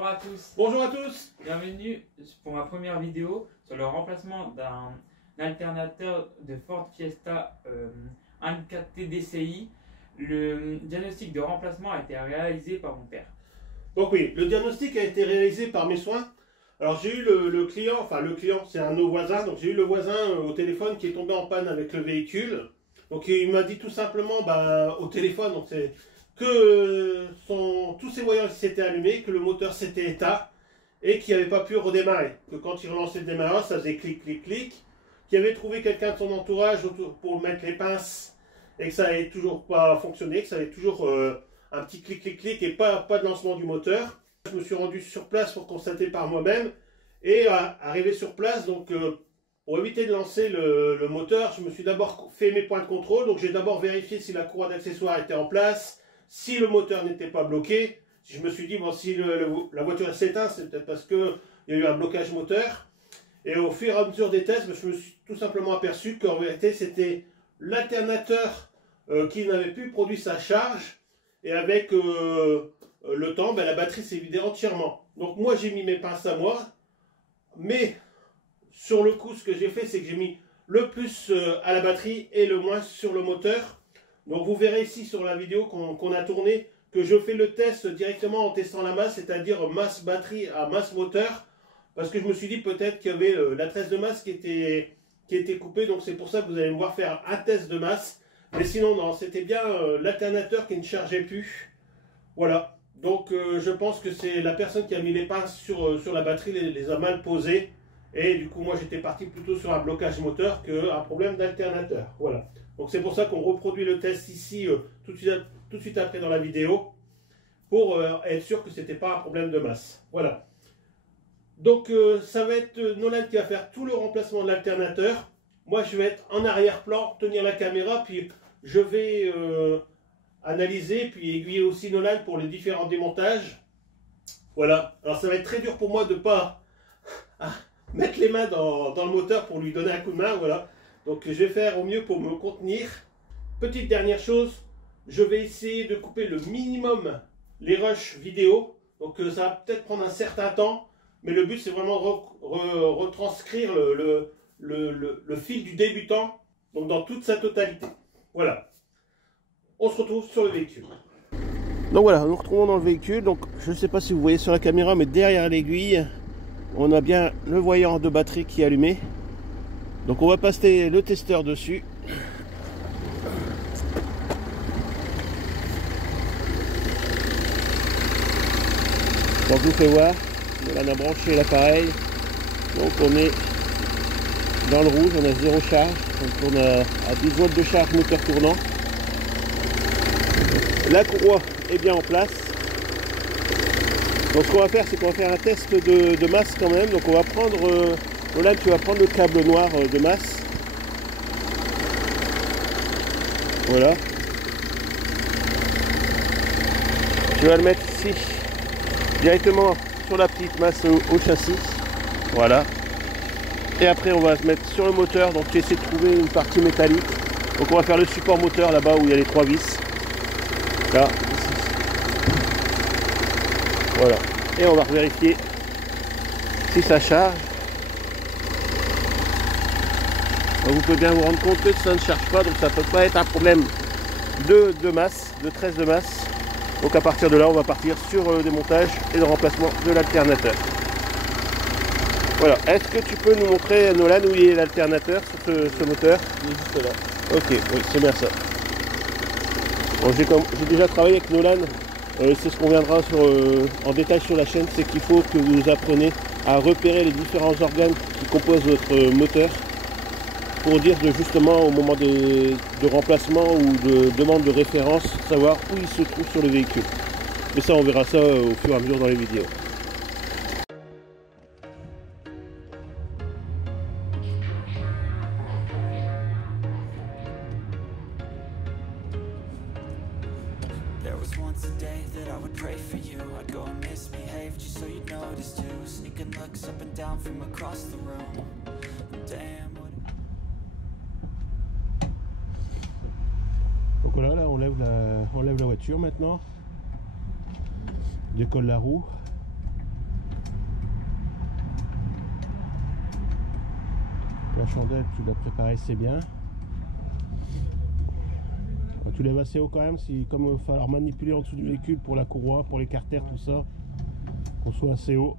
Bonjour à tous. Bonjour à tous. Bienvenue pour ma première vidéo sur le remplacement d'un alternateur de Ford Fiesta 1.4T DCI. Le diagnostic de remplacement a été réalisé par mon père. Donc oui, le diagnostic a été réalisé par mes soins. Alors j'ai eu le client, c'est un de nos voisins, donc j'ai eu le voisin au téléphone qui est tombé en panne avec le véhicule. Donc il m'a dit tout simplement au téléphone, donc c'est que tous ses voyants s'étaient allumés, que le moteur s'était éteint et qu'il n'avait pas pu redémarrer. Que quand il relançait le démarrage, ça faisait clic, clic, clic. Qu'il avait trouvé quelqu'un de son entourage pour mettre les pinces et que ça n'avait toujours pas fonctionné, que ça avait toujours un petit clic, clic, clic et pas de lancement du moteur. Je me suis rendu sur place pour constater par moi-même et arrivé sur place, donc pour éviter de lancer le moteur, je me suis d'abord fait mes points de contrôle. Donc j'ai d'abord vérifié si la courroie d'accessoires était en place, si le moteur n'était pas bloqué. Je me suis dit, bon, si la voiture s'éteint, c'est peut-être parce qu'il y a eu un blocage moteur. Et au fur et à mesure des tests, je me suis tout simplement aperçu qu'en vérité, c'était l'alternateur qui n'avait plus produit sa charge. Et avec le temps, la batterie s'est vidée entièrement. Donc moi, j'ai mis mes pinces à moi. Mais sur le coup, ce que j'ai fait, c'est que j'ai mis le plus à la batterie et le moins sur le moteur. Donc vous verrez ici sur la vidéo qu'on a tournée que je fais le test directement en testant la masse, c'est-à-dire masse batterie à masse moteur. Parce que je me suis dit peut-être qu'il y avait la tresse de masse qui était coupée. Donc c'est pour ça que vous allez me voir faire un test de masse. Mais sinon, non, c'était bien l'alternateur qui ne chargeait plus. Voilà. Donc je pense que c'est la personne qui a mis les pinces sur la batterie, les a mal posées. Et du coup, moi, j'étais parti plutôt sur un blocage moteur qu'un problème d'alternateur. Voilà. Donc c'est pour ça qu'on reproduit le test ici tout de suite après dans la vidéo pour être sûr que ce n'était pas un problème de masse. Voilà. Donc ça va être Nolan qui va faire tout le remplacement de l'alternateur. Moi, je vais être en arrière-plan, tenir la caméra, puis je vais analyser, puis aiguiller aussi Nolan pour les différents démontages. Voilà. Alors ça va être très dur pour moi de ne pas mettre les mains dans le moteur pour lui donner un coup de main. Voilà. Donc je vais faire au mieux pour me contenir. Petite dernière chose, je vais essayer de couper le minimum les rushs vidéo. Donc ça va peut-être prendre un certain temps, mais le but c'est vraiment de retranscrire le fil du débutant, donc dans toute sa totalité. Voilà. On se retrouve sur le véhicule. Donc voilà, nous retrouvons dans le véhicule. Donc je ne sais pas si vous voyez sur la caméra, mais derrière l'aiguille, on a bien le voyant de batterie qui est allumé. Donc on va passer le testeur dessus. Donc je vous fais voir, on a branché l'appareil. Donc on est dans le rouge, on a 0 charge. Donc on a à 10 volts de charge moteur tournant. La courroie est bien en place. Donc ce qu'on va faire, c'est qu'on va faire un test de masse quand même. Donc on va prendre, Nolan, tu vas prendre le câble noir de masse. Voilà. Tu vas le mettre ici, directement sur la petite masse au châssis. Voilà. Et après on va se mettre sur le moteur. Donc tu essaies de trouver une partie métallique. Donc on va faire le support moteur là-bas où il y a les 3 vis. Là, ici. Voilà. Et on va vérifier si ça charge. Donc vous pouvez bien vous rendre compte que ça ne charge pas, donc ça ne peut pas être un problème de masse, de tresse de masse. Donc à partir de là, on va partir sur le démontage et le remplacement de l'alternateur. Voilà. Est-ce que tu peux nous montrer, Nolan, où est l'alternateur sur ce moteur? Il est juste là. Ok, oui, c'est bien ça. Bon, j'ai déjà travaillé avec Nolan. C'est ce qu'on viendra en détail sur la chaîne, c'est qu'il faut que vous appreniez à repérer les différents organes qui composent votre moteur pour dire justement au moment de remplacement ou de demande de référence, savoir où il se trouve sur le véhicule. Mais ça, on verra ça au fur et à mesure dans les vidéos. Once a day that I would pray for you, I'd go and misbehave just so you'd notice too. Sneaking looks up and down from across the room. Damn. Donc voilà, là on lève la voiture maintenant. Décolle la roue. La chandelle, tu l'as préparée, c'est bien. Tu lèves assez haut quand même, comme il va falloir manipuler en dessous du véhicule pour la courroie, pour les carters, tout ça, qu'on soit assez haut.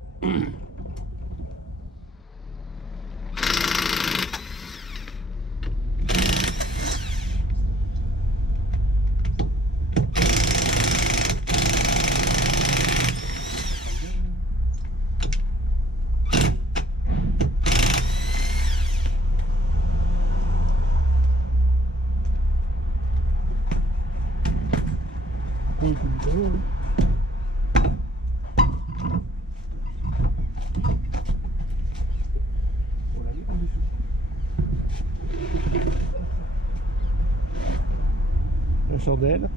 La chandelle.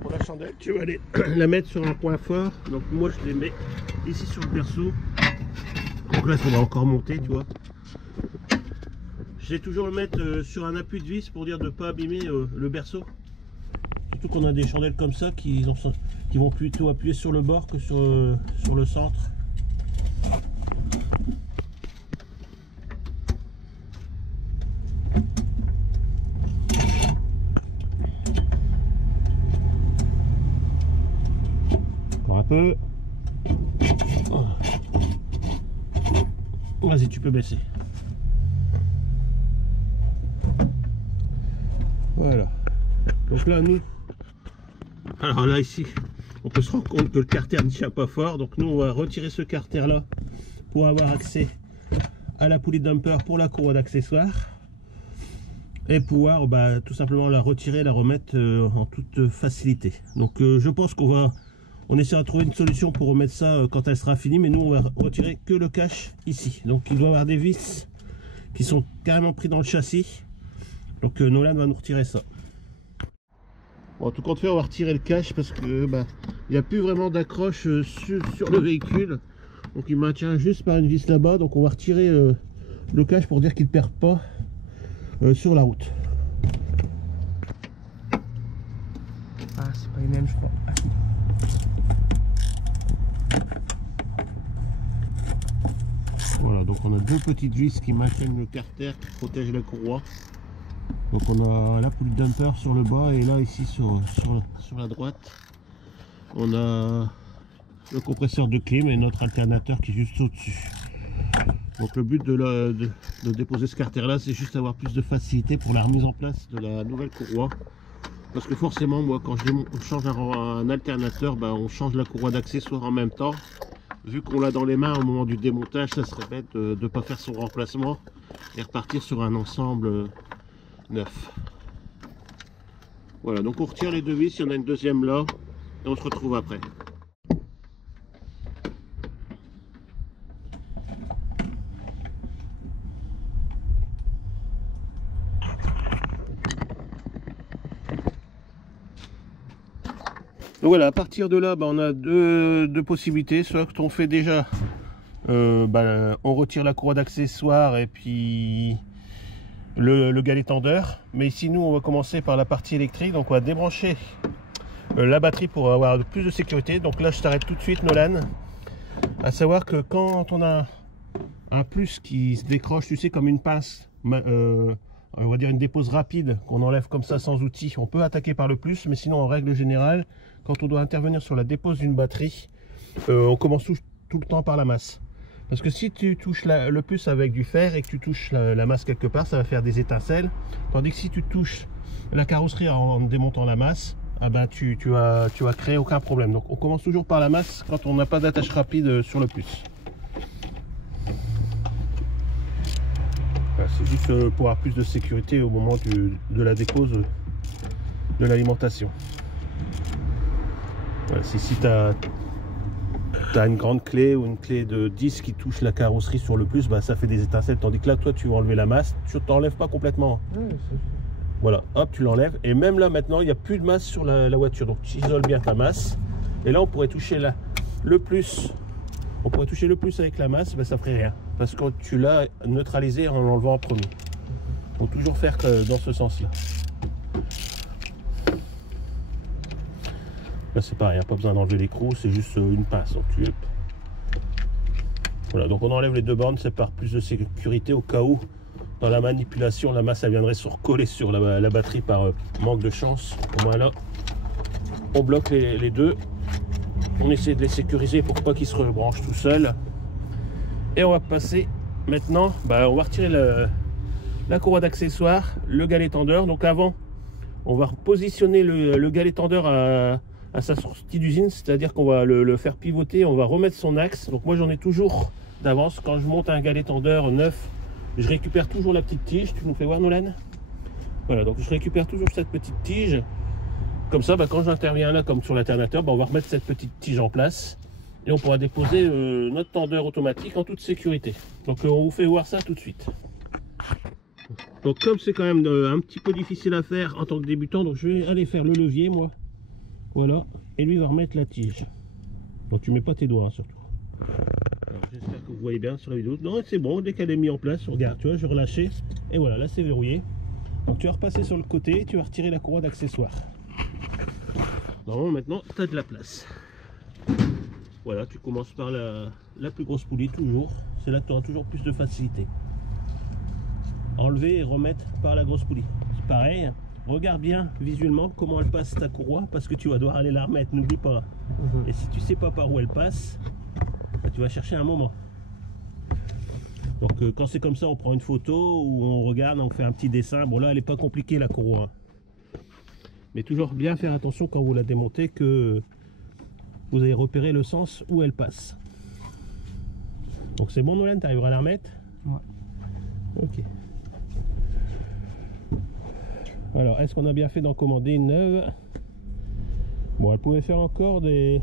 Pour la chandelle, tu vas aller la mettre sur un point fort. Donc moi je les mets ici sur le berceau. Donc là ça va encore monter, tu vois. Je vais toujours le mettre sur un appui de vis pour dire de ne pas abîmer le berceau. Surtout qu'on a des chandelles comme ça qui vont plutôt appuyer sur le bord que sur le centre. Encore un peu. Vas-y, tu peux baisser. Voilà. Donc là, nous... Alors là, ici, on peut se rendre compte que le carter ne tient pas fort. Donc nous, on va retirer ce carter-là pour avoir accès à la poulie dumper pour la courroie d'accessoires. Et pouvoir tout simplement la retirer et la remettre en toute facilité. Donc je pense on essaiera de trouver une solution pour remettre ça quand elle sera finie. Mais nous, on va retirer que le cache ici. Donc il doit y avoir des vis qui sont carrément pris dans le châssis. Donc Nolan va nous retirer ça. Bon, tout compte fait, on va retirer le cache parce que il n'y a plus vraiment d'accroche sur le véhicule. Donc il maintient juste par une vis là-bas. Donc on va retirer le cache pour dire qu'il ne perd pas sur la route. Ah, c'est pas les mêmes, je crois. Voilà, donc on a deux petites vis qui maintiennent le carter, qui protègent la courroie. Donc on a la poulie dumper sur le bas et là ici sur la droite on a le compresseur de clim et notre alternateur qui est juste au-dessus. Donc le but de déposer ce carter là, c'est juste avoir plus de facilité pour la remise en place de la nouvelle courroie. Parce que forcément moi quand on change un alternateur, on change la courroie d'accessoires en même temps. Vu qu'on l'a dans les mains au moment du démontage, ça serait bête de ne pas faire son remplacement et repartir sur un ensemble neuf. Voilà, donc on retire les deux vis, il y en a une deuxième là et on se retrouve après. Donc voilà, à partir de là, on a deux possibilités. Soit on fait déjà, on retire la courroie d'accessoires et puis le galet tendeur. Mais ici, nous, on va commencer par la partie électrique. Donc on va débrancher la batterie pour avoir plus de sécurité. Donc là, je t'arrête tout de suite, Nolan. À savoir que quand on a un plus qui se décroche, tu sais, comme une pince, on va dire une dépose rapide qu'on enlève comme ça sans outil, on peut attaquer par le plus. Mais sinon, en règle générale, quand on doit intervenir sur la dépose d'une batterie, on commence tout le temps par la masse. Parce que si tu touches le plus avec du fer et que tu touches la masse quelque part, ça va faire des étincelles. Tandis que si tu touches la carrosserie en démontant la masse, tu vas créer aucun problème. Donc on commence toujours par la masse quand on n'a pas d'attache rapide sur le plus. Voilà, c'est juste pour avoir plus de sécurité au moment de la dépose de l'alimentation. Voilà, si tu as une grande clé ou une clé de 10 qui touche la carrosserie sur le plus, ça fait des étincelles. Tandis que là, toi, tu vas enlever la masse, tu t'enlèves pas complètement. Ouais, voilà, hop, tu l'enlèves. Et même là, maintenant, il n'y a plus de masse sur la voiture. Donc, tu isoles bien ta masse. Et là, on pourrait toucher le plus. On pourrait toucher le plus avec la masse, ça ferait rien. Parce que tu l'as neutralisé en l'enlevant en premier. Il faut toujours faire dans ce sens-là. Là c'est pareil, pas besoin d'enlever l'écrou, c'est juste une pince. Donc Voilà, donc on enlève les deux bornes, c'est par plus de sécurité au cas où dans la manipulation la masse elle viendrait se recoller sur la batterie par manque de chance. Au moins là on bloque les deux, on essaie de les sécuriser pour pas qu'ils se rebranchent tout seuls. Et on va passer maintenant, on va retirer la courroie d'accessoires, le galet tendeur. Donc avant on va positionner le galet tendeur à sa sortie d'usine, c'est-à-dire qu'on va le faire pivoter, on va remettre son axe. Donc moi j'en ai toujours d'avance, quand je monte un galet tendeur neuf, je récupère toujours la petite tige. Tu nous fais voir, Nolan? Voilà, donc je récupère toujours cette petite tige. Comme ça, quand j'interviens là, comme sur l'alternateur, on va remettre cette petite tige en place. Et on pourra déposer notre tendeur automatique en toute sécurité. Donc on vous fait voir ça tout de suite. Donc comme c'est quand même un petit peu difficile à faire en tant que débutant, donc je vais aller faire le levier moi. Voilà. Et lui va remettre la tige. Donc tu mets pas tes doigts hein, surtout. J'espère que vous voyez bien sur la vidéo. Non, c'est bon, dès qu'elle est mise en place, regarde, tu vois, je vais relâcher. Et voilà, là c'est verrouillé. Donc tu vas repasser sur le côté et tu vas retirer la courroie d'accessoires. Normalement maintenant tu as de la place. Voilà, tu commences par la plus grosse poulie toujours. C'est là que tu auras toujours plus de facilité. Enlever et remettre par la grosse poulie. C'est pareil, regarde bien visuellement comment elle passe ta courroie parce que tu vas devoir aller la remettre, n'oublie pas. Et si tu sais pas par où elle passe, tu vas chercher un moment. Donc quand c'est comme ça, on prend une photo ou on regarde, on fait un petit dessin. Bon là elle n'est pas compliquée la courroie. Mais toujours bien faire attention quand vous la démontez que vous avez repéré le sens où elle passe. Donc c'est bon Nolan, tu arriveras à la remettre? Ouais. Ok. Alors est-ce qu'on a bien fait d'en commander une neuve? Bon, elle pouvait faire encore des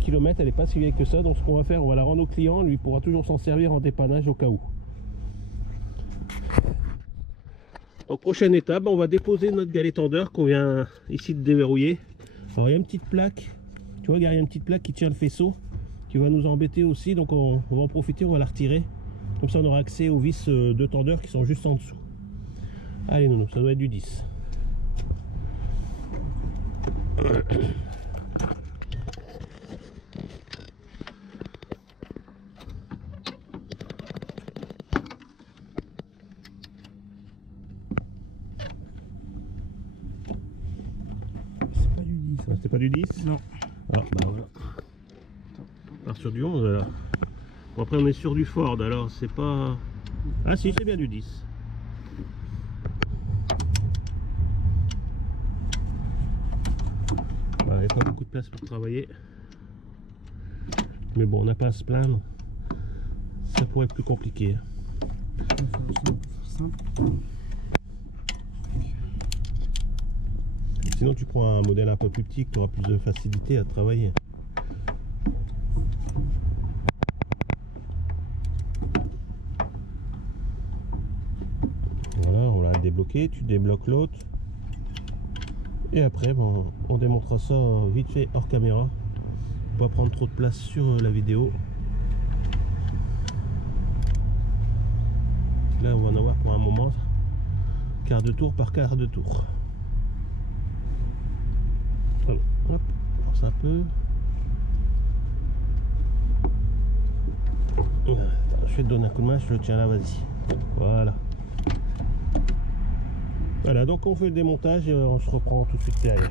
kilomètres, elle n'est pas si vieille que ça. Donc ce qu'on va faire, on va la rendre au client, lui pourra toujours s'en servir en dépannage au cas où. Donc prochaine étape, on va déposer notre galet tendeur qu'on vient ici de déverrouiller. Alors il y a une petite plaque, tu vois, il y a une petite plaque qui tient le faisceau qui va nous embêter aussi, donc on va en profiter, on va la retirer. Comme ça on aura accès aux vis de tendeur qui sont juste en dessous. Allez Nounou, ça doit être du 10. C'était pas du 10? Non. Ah, voilà. On part sur du 11 alors. Bon, après on est sur du Ford alors c'est pas... Ah si, c'est bien du 10. Il n'y a pas beaucoup de place pour travailler. Mais bon, on n'a pas à se plaindre. Ça pourrait être plus compliqué. Sinon tu prends un modèle un peu plus petit que tu auras plus de facilité à travailler. Voilà, on l'a débloqué, tu débloques l'autre. Et après bon, on démontrera ça vite fait hors caméra. Pour pas prendre trop de place sur la vidéo. Là on va en avoir pour un moment. Quart de tour par quart de tour. Hop, on force un peu. Attends, je vais te donner un coup de main, je le tiens là, vas-y. Voilà. Voilà, donc on fait le démontage et on se reprend tout de suite derrière.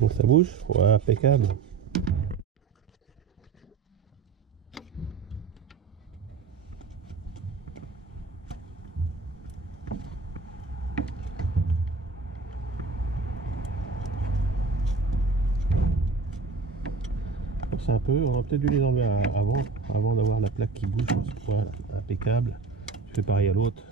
Bon, ça bouge, ouais, impeccable. C'est un peu, on aurait peut-être dû les enlever avant d'avoir la plaque qui bouge, parce que voilà, impeccable. Je fais pareil à l'autre.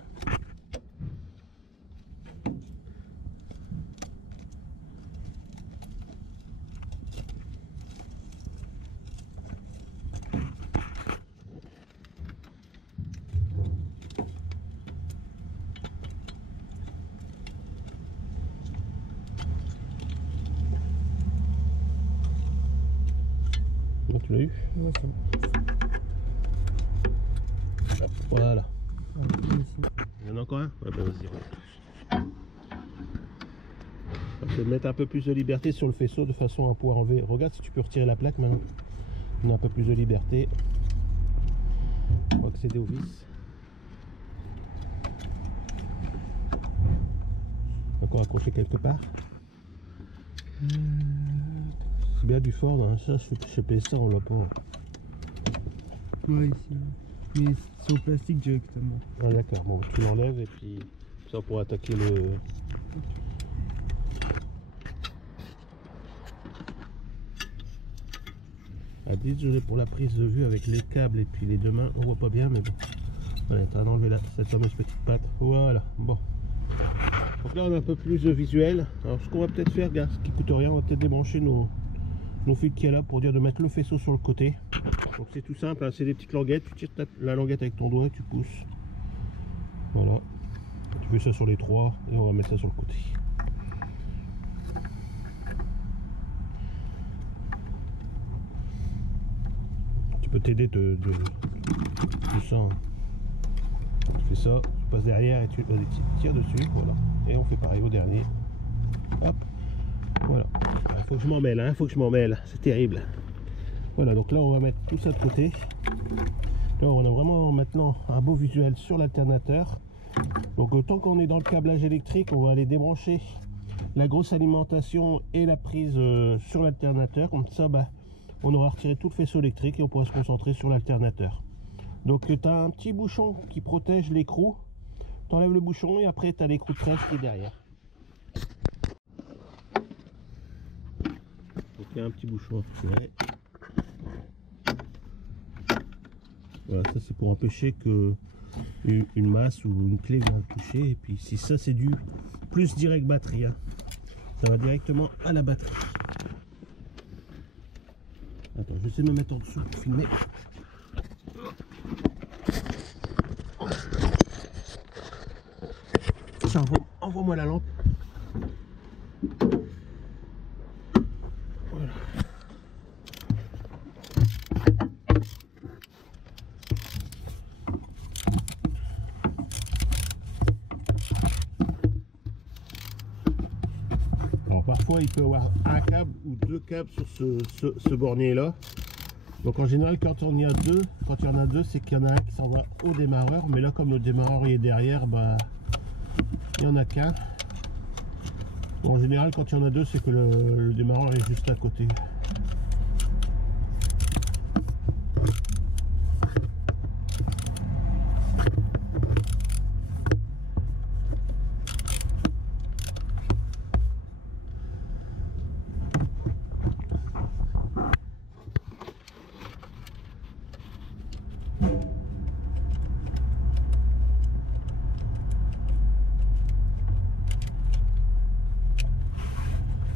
bon, tu l'as eu? Ouais, c'est bon. Hop, voilà. Ouais, ici. Il y en a encore un? Ouais, bah vas-y, je vais mettre un peu plus de liberté sur le faisceau de façon à pouvoir enlever. Regarde si tu peux retirer la plaque maintenant. On a un peu plus de liberté. On va accéder au vis. Encore accroché quelque part. C'est bien du Ford, hein. Ça chez PSA on l'a pas. Ouais, ici. Mais c'est au plastique directement. Ah d'accord, bon tu l'enlèves et puis ça pour attaquer le... Ah, désolé pour la prise de vue avec les câbles et puis les deux mains, on voit pas bien mais bon. Voilà, t'as enlevé cette fameuse petite patte. Voilà, bon. Donc là on a un peu plus de visuel. Alors ce qu'on va peut-être faire, gars, ce qui coûte rien, on va peut-être débrancher nos fils qu'il y a là pour dire de mettre le faisceau sur le côté. Donc c'est tout simple, hein, c'est des petites languettes, tu tires la languette avec ton doigt et tu pousses. Voilà. Tu fais ça sur les trois et on va mettre ça sur le côté. Tu peux t'aider de ça. Hein. Tu fais ça, tu passes derrière et tu tires dessus, voilà. Et on fait pareil au dernier. Hop, voilà. Il faut que je m'en mêle, hein, faut que je m'en mêle, c'est terrible. Voilà, donc là on va mettre tout ça de côté. Là on a vraiment maintenant un beau visuel sur l'alternateur. Donc tant qu'on est dans le câblage électrique, on va aller débrancher la grosse alimentation et la prise sur l'alternateur. Comme ça, bah, on aura retiré tout le faisceau électrique et on pourra se concentrer sur l'alternateur. Donc tu as un petit bouchon qui protège l'écrou. Tu enlèves le bouchon et après tu as l'écrou de trèfle qui est derrière. Donc il y a un petit bouchon à retirer. Voilà, ça c'est pour empêcher que une masse ou une clé vienne toucher. Et puis ici ça c'est du plus direct batterie. Hein. Ça va directement à la batterie. Attends, je vais essayer de me mettre en dessous pour filmer. Tiens, envoie-moi la lampe. Voilà. Alors parfois il peut y avoir un câble ou deux câbles sur ce bornier là. Donc en général quand il y en a deux, c'est qu'il y en a un qui s'en va au démarreur, mais là comme le démarreur est derrière, bah il n'y en a qu'un. En général quand il y en a deux, c'est que le démarreur est juste à côté.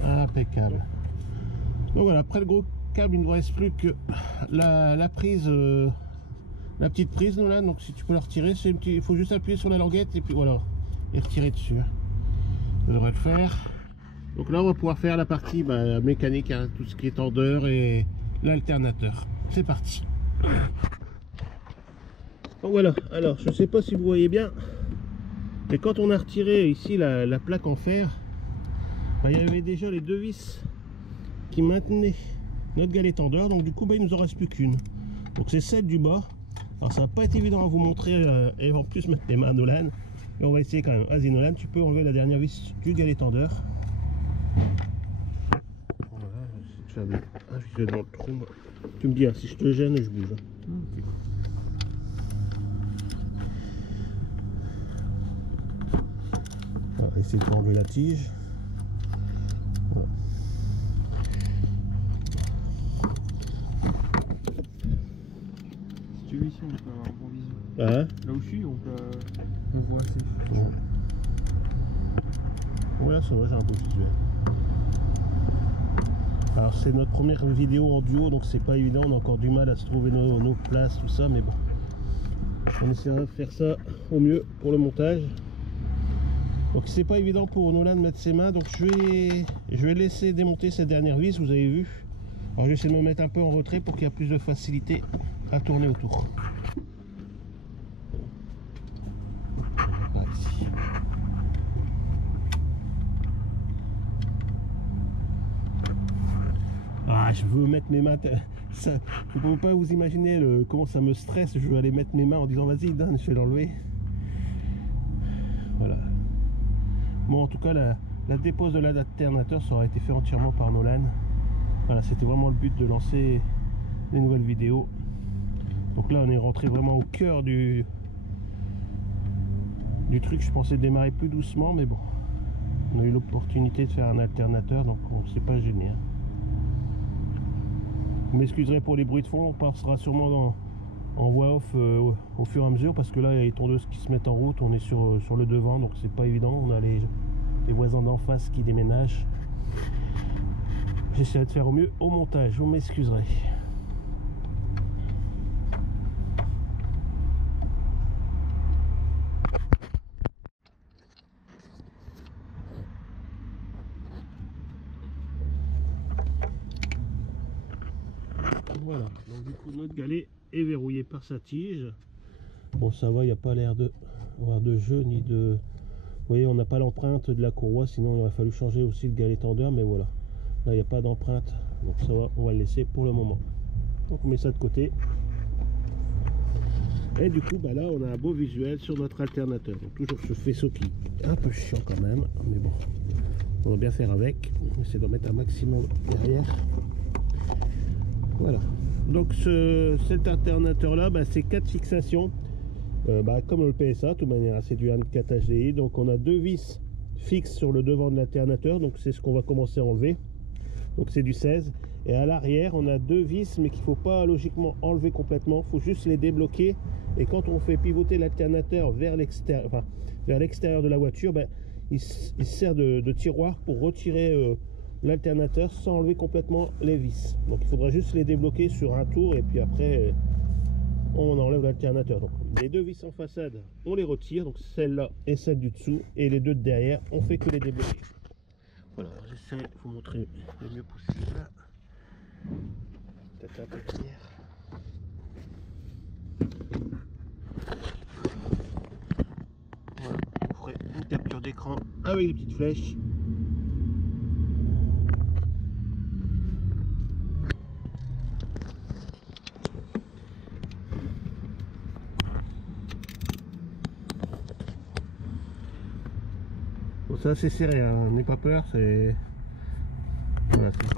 Impeccable. Donc voilà, après le gros câble, il ne reste plus que la prise, la petite prise là. Donc si tu peux la retirer, il faut juste appuyer sur la languette et puis voilà, et retirer dessus. Ça devrait le faire. Donc là on va pouvoir faire la partie mécanique, hein, tout ce qui est tendeur et l'alternateur. C'est parti. Donc voilà, alors je sais pas si vous voyez bien, mais quand on a retiré ici la plaque en fer, il y avait déjà les deux vis qui maintenaient notre galet tendeur, donc du coup il nous en reste plus qu'une. Donc c'est celle du bas. Alors ça va pas être évident à vous montrer et en plus mettre les mains à Nolan, mais on va essayer quand même. Vas-y Nolan, tu peux enlever la dernière vis du galet tendeur. Voilà, je vais dans le trou. Tu me dis hein, si je te gêne, je bouge. Okay. On va essayer de enlever la tige. Voilà. Si tu veux ici on peut avoir un bon visu. Ah. Là où je suis on voit assez. Ouais. Voilà, ça va, j'ai un beau visuel. Alors c'est notre première vidéo en duo, donc c'est pas évident, on a encore du mal à se trouver nos places, tout ça, mais bon. On essaiera de faire ça au mieux pour le montage. Donc c'est pas évident pour Nolan de mettre ses mains, donc je vais laisser démonter cette dernière vis, vous avez vu. Alors j'essaie de me mettre un peu en retrait pour qu'il y ait plus de facilité à tourner autour. Par ici. Ah, je veux mettre mes mains. Ça, vous ne pouvez pas vous imaginer comment ça me stresse. Je veux aller mettre mes mains en disant vas-y, donne, je vais l'enlever. Voilà. Bon, en tout cas, la dépose de l'alternateur, ça aura été fait entièrement par Nolan. Voilà, c'était vraiment le but de lancer des nouvelles vidéos. Donc là, on est rentré vraiment au cœur du truc. Je pensais démarrer plus doucement, mais bon, on a eu l'opportunité de faire un alternateur, donc on ne s'est pas gêné. Hein. Vous m'excuserez pour les bruits de fond, on passera sûrement en voix off au fur et à mesure, parce que là, il y a les tondeuses qui se mettent en route, on est sur le devant, donc c'est pas évident. On a les voisins d'en face qui déménagent. J'essaierai de faire au mieux au montage, vous m'excuserez. Voilà, donc du coup notre galet est verrouillé par sa tige. Bon, ça va, il n'y a pas l'air d'avoir de jeu ni de... Vous voyez, on n'a pas l'empreinte de la courroie, sinon il aurait fallu changer aussi le galet tendeur, mais voilà. Là, il n'y a pas d'empreinte, donc ça va, on va le laisser pour le moment. Donc on met ça de côté. Et du coup, bah là, on a un beau visuel sur notre alternateur. Donc toujours ce faisceau qui est un peu chiant quand même, mais bon, on va bien faire avec. On essaie d'en mettre un maximum derrière. Voilà. Donc cet alternateur là, bah, c'est 4 fixations, comme le PSA, de toute manière, c'est du 4 HDI. Donc on a 2 vis fixes sur le devant de l'alternateur, donc c'est ce qu'on va commencer à enlever. Donc c'est du 16. Et à l'arrière, on a 2 vis, mais qu'il ne faut pas logiquement enlever complètement. Il faut juste les débloquer. Et quand on fait pivoter l'alternateur vers l'extérieur, de la voiture, bah, il sert de tiroir pour retirer l'alternateur sans enlever complètement les vis. Donc il faudra juste les débloquer sur un tour, et puis après on enlève l'alternateur. Donc les 2 vis en façade, on les retire, donc celle-là et celle du dessous, et les 2 de derrière, on fait que les débloquer. Voilà, j'essaie de vous montrer le mieux possible. Peut-être un peu de lumière. Voilà, on ferait une capture d'écran avec des petites flèches. Bon, ça c'est serré, hein. N'aie pas peur, c'est... Voilà, c'est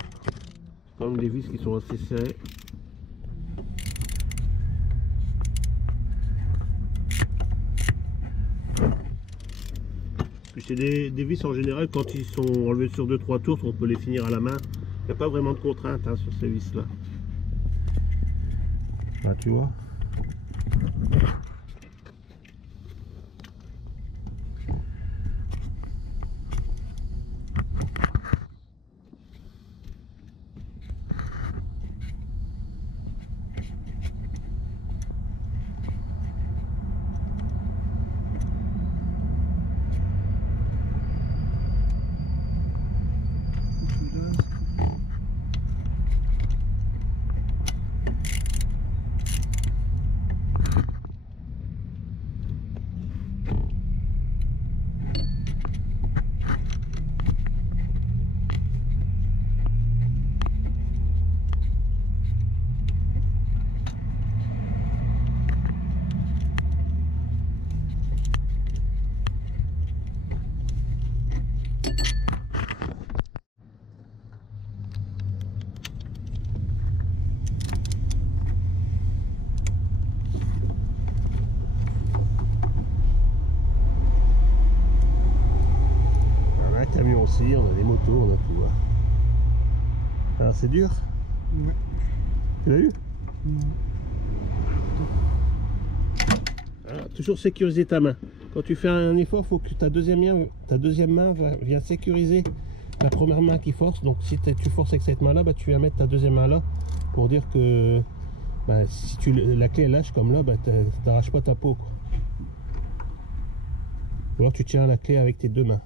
quand même des vis qui sont assez serrées. Puis c'est des vis en général, quand ils sont enlevés sur 2-3 tours, on peut les finir à la main. Il n'y a pas vraiment de contrainte, hein, sur ces vis là. Là, tu vois. Aussi, on a des motos, on a tout. Alors c'est dur. Ouais. Tu l'as eu? Non. Alors, toujours sécuriser ta main. Quand tu fais un effort, il faut que ta deuxième main vienne sécuriser la première main qui force. Donc si tu forces avec cette main là, tu vas mettre ta deuxième main là pour dire que si la clé lâche comme là, tu n'arraches pas ta peau, quoi. Ou alors tu tiens la clé avec tes 2 mains.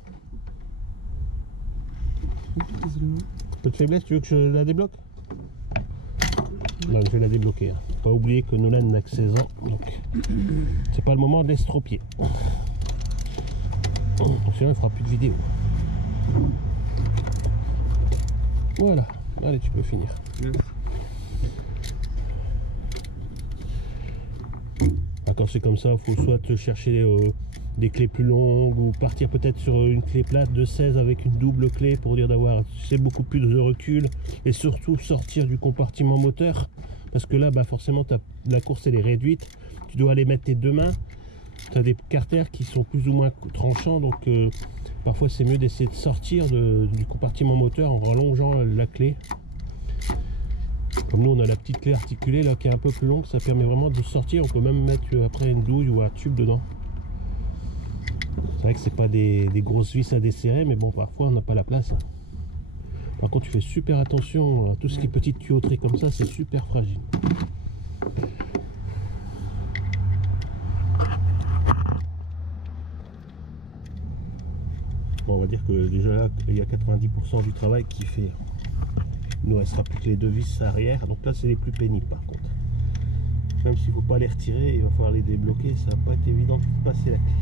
Un peu de faiblesse, tu veux que je la débloque? Là, je vais la débloquer. Hein. Pas oublier que Nolan n'a que 16 ans, donc c'est pas le moment de l'estropier. Sinon, il fera plus de vidéos. Voilà. Allez, tu peux finir. Merci. Quand c'est comme ça, il faut soit te chercher des clés plus longues ou partir peut-être sur une clé plate de 16 avec une double clé pour dire d'avoir beaucoup plus de recul et surtout sortir du compartiment moteur parce que là bah forcément la course elle est réduite, tu dois aller mettre tes deux mains, tu as des carters qui sont plus ou moins tranchants donc parfois c'est mieux d'essayer de sortir du compartiment moteur en rallongeant la clé. Comme nous on a la petite clé articulée là qui est un peu plus longue, ça permet vraiment de sortir, on peut même mettre après une douille ou un tube dedans. C'est vrai que c'est pas des grosses vis à desserrer mais bon parfois on n'a pas la place. Par contre tu fais super attention à tout ce qui est petite tuyauterie comme ça, c'est super fragile. Bon, on va dire que déjà là il y a 90% du travail qui fait. Il nous restera plus que les deux vis arrière, donc là c'est les plus pénibles par contre. Même s'il ne faut pas les retirer, il va falloir les débloquer, ça va pas être évident de passer la clé.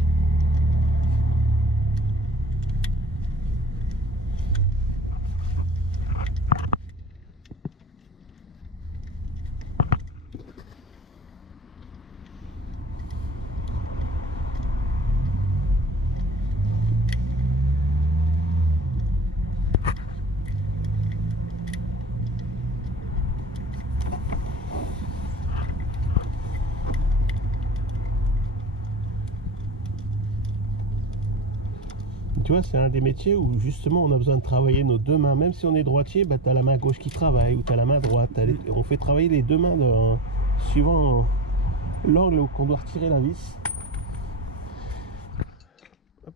Tu vois, c'est un des métiers où justement on a besoin de travailler nos deux mains. Même si on est droitier, bah, tu as la main gauche qui travaille ou tu as la main droite. On fait travailler les deux mains suivant l'angle où on doit retirer la vis. Hop.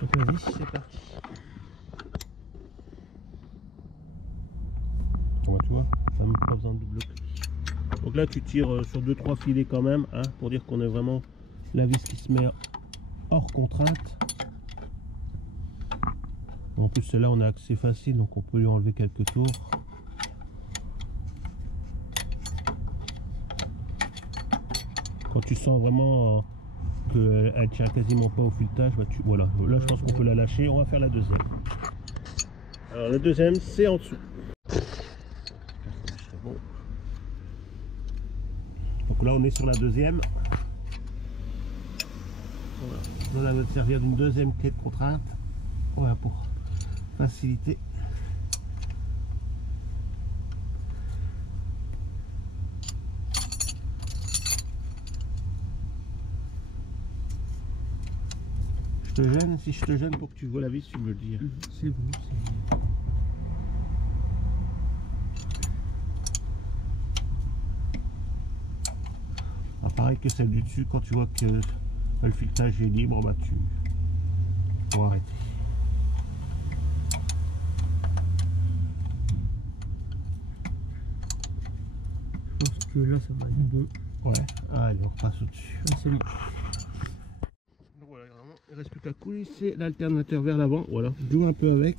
Donc la vis, c'est parti. Bon, tu vois, ça n'a pas besoin de double clé. Donc là tu tires sur 2-3 filets quand même, hein, pour dire qu'on est vraiment la vis qui se met hors contrainte. En plus celle-là on a accès facile donc on peut lui enlever quelques tours. Quand tu sens vraiment qu'elle tient quasiment pas au filetage, bah voilà, là je pense qu'on peut la lâcher. On va faire la deuxième. Alors la deuxième c'est en dessous. Bon. Donc là on est sur la deuxième. Voilà. On va te servir d'une deuxième clé de contrainte, voilà, pour faciliter. Je te gêne, si je te gêne pour que tu vois la vis, tu me le dis. C'est bon, c'est bon. Ah, pareil que celle du dessus, quand tu vois que le filetage est libre, bah tu faut arrêter. Je pense que là ça va être bon. Ouais, allez on repasse au-dessus. Ah, c'est bon. Donc voilà, il ne reste plus qu'à coulisser l'alternateur vers l'avant. Voilà, je joue un peu avec.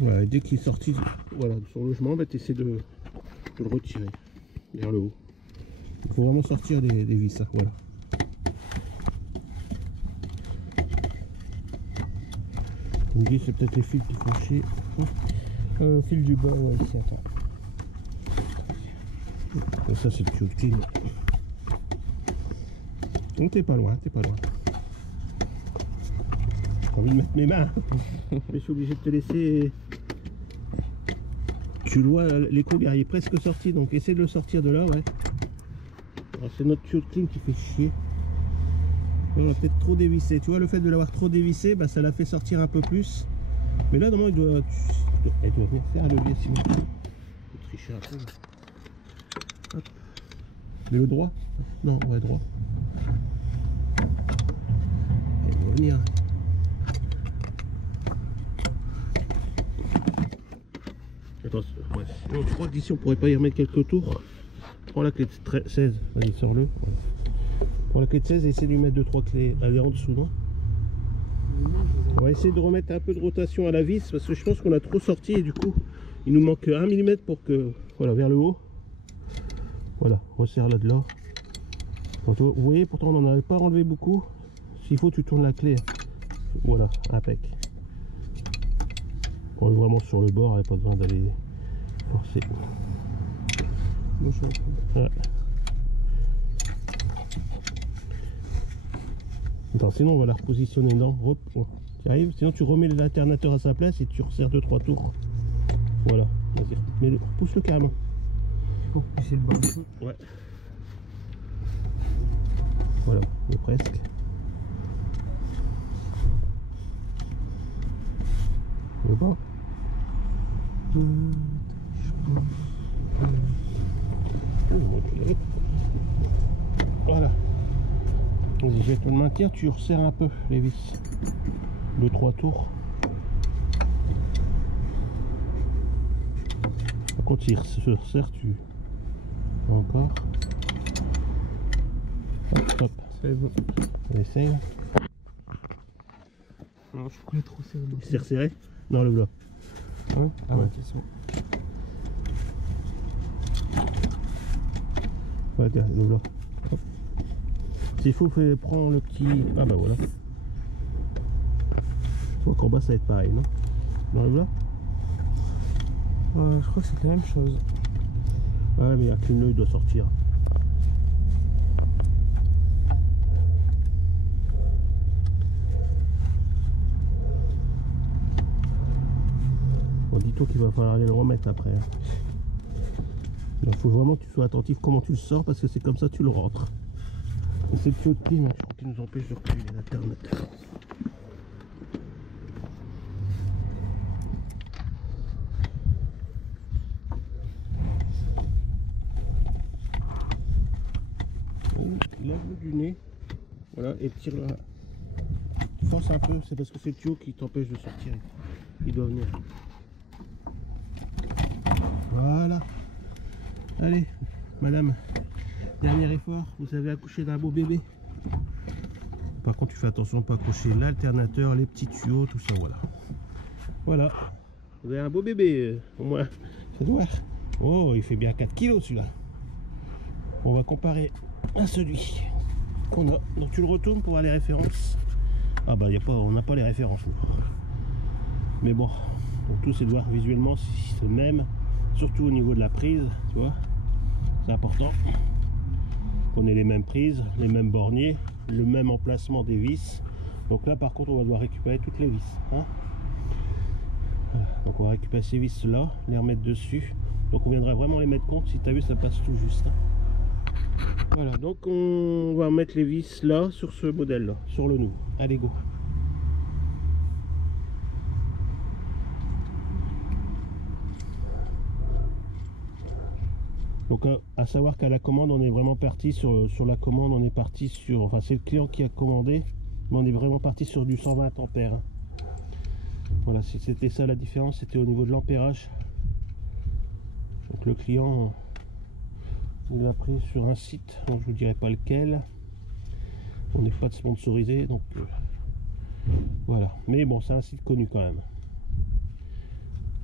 Voilà, dès qu'il est sorti voilà, de son logement, bah, tu essaies de le retirer vers le haut. Il faut vraiment sortir des vis, hein, voilà. On me dit c'est peut-être les fils qui font chier. Fil du bas, ouais, ici, attends. Et ça c'est le tuyau de clim. Donc t'es pas loin, t'es pas loin. J'ai envie de mettre mes mains, mais je suis obligé de te laisser. Tu vois l'écho guerrier presque sorti, donc essaie de le sortir de là, ouais. C'est notre tuyau de clim qui fait chier. On l'a peut-être trop dévissé. Tu vois, le fait de l'avoir trop dévissé, bah, ça l'a fait sortir un peu plus. Mais là, normalement, il doit venir faire un levier sinon. Il faut tricher un peu. Hop. Mais le droit? Non, ouais, droit. Il doit venir. Attends, ouais. Je crois qu'ici, on pourrait pas y remettre quelques tours. Prends la clé de 16. Vas-y, sors-le. Voilà. Prends la clé de 16 et essaie de lui mettre 2-3 clés. Elle est en dessous, non? On va essayer de remettre un peu de rotation à la vis parce que je pense qu'on a trop sorti et du coup Il nous manque 1 mm pour que, voilà, vers le haut. Voilà, resserre là de là. Vous voyez, pourtant on n'en avait pas enlevé beaucoup. S'il faut, tu tournes la clé. Voilà, impec. On est vraiment sur le bord, il n'y a pas besoin d'aller forcer. Bon, je suis en train. Ouais. Attends, sinon on va la repositionner dans. Hop, tu arrives. Sinon tu remets l'alternateur à sa place et tu resserres 2-3 tours. Voilà, vas-y, mais pousse-le carrément. Pour pousser le bas un peu. Ouais. Voilà, on est presque. Le bas. Voilà. Vas-y, je vais te le maintenir, tu resserres un peu les vis. 2-3 tours. Par contre, s'il se resserre, tu... Encore. Hop, hop. C'est bon. On essaye. Non, je crois trop serré. C'est resserré? Non, le blanc. Ouais. Ah ouais. ouais, c'est bon. Ouais, tiens, le blanc. S'il faut, prends le petit... Ah bah voilà. Je crois qu'en bas, ça va être pareil, non? Dans le blanc? Ouais, je crois que c'est la même chose. Ouais, mais il n'y a qu'une œil doit sortir. Bon, dis-toi qu'il va falloir aller le remettre après. Il faut vraiment que tu sois attentif comment tu le sors parce que c'est comme ça que tu le rentres. Et c'est le tuyau de clim, je crois, qui nous empêche de reculer l'alternateur. Lève-le du nez, voilà, et tire-le. Force un peu, c'est parce que c'est le tuyau qui t'empêche de sortir. Il doit venir. Voilà. Allez, madame, dernier effort, vous avez accouché d'un beau bébé. Par contre, tu fais attention de ne pas accrocher l'alternateur, les petits tuyaux, tout ça, voilà. Voilà. Vous avez un beau bébé, au moins. C'est noir. Oh, il fait bien 4 kilos celui-là. On va comparer à celui qu'on a. Donc tu le retournes pour voir les références. Ah bah on n'a pas les références nous. Mais bon, donc tout c'est de voir visuellement si c'est le même, surtout au niveau de la prise, tu vois. C'est important qu'on ait les mêmes prises, les mêmes borniers, le même emplacement des vis. Donc là par contre on va devoir récupérer toutes les vis, hein. Voilà. Donc on va récupérer ces vis là, les remettre dessus. Donc on viendra vraiment les mettre compte. Si tu as vu, ça passe tout juste, hein. Voilà, donc on va mettre les vis là sur ce modèle là, sur le nouveau. Allez, go. Donc à savoir qu'à la commande on est vraiment parti sur la commande, on est parti sur, enfin c'est le client qui a commandé, mais on est vraiment parti sur du 120 ampères, hein. Voilà, c'était ça la différence, c'était au niveau de l'ampérage. Donc le client il l'a pris sur un site, donc je vous dirai pas lequel, on n'est pas de sponsorisé, donc voilà, mais bon c'est un site connu quand même.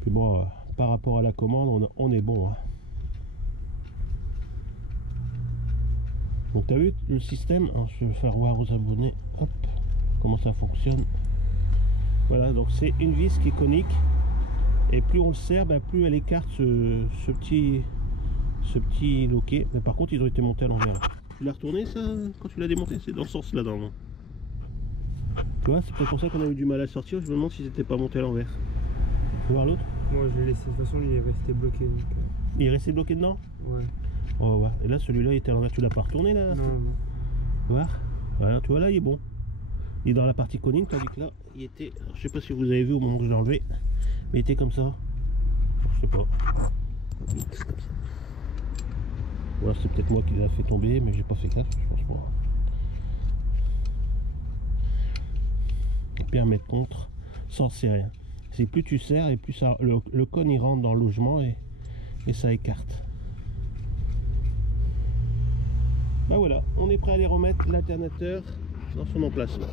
Puis bon, par rapport à la commande on est bon, hein. Donc tu as vu le système, hein, je vais faire voir aux abonnés, hop, comment ça fonctionne. Voilà, donc c'est une vis qui est conique, et plus on le serre, ben, plus elle écarte ce petit loquet. Mais par contre ils ont été montés à l'envers. Tu l'as retourné ça quand tu l'as démonté? C'est dans ce sens là normalement. Tu vois, c'est peut-être pour ça qu'on a eu du mal à sortir. Je me demande s'ils n'étaient pas montés à l'envers. Tu veux voir l'autre? Moi je l'ai laissé, de toute façon il est resté bloqué. Donc, il est resté bloqué dedans? ouais. Oh ouais. Et là celui-là il était à l'envers, tu l'as pas retourné là? Non, non. Tu vois? Voilà, tu vois là il est bon. Il est dans la partie conique, tandis que là il était, alors, je sais pas si vous avez vu au moment où je l'ai enlevé, mais il était comme ça. Je sais pas. Voilà, c'est peut-être moi qui l'ai fait tomber, mais j'ai pas fait gaffe, je pense pas. Bien mettre contre sans serrer. C'est plus tu serres et plus ça, le cône il rentre dans le logement et ça écarte. Bah voilà, on est prêt à aller remettre l'alternateur dans son emplacement.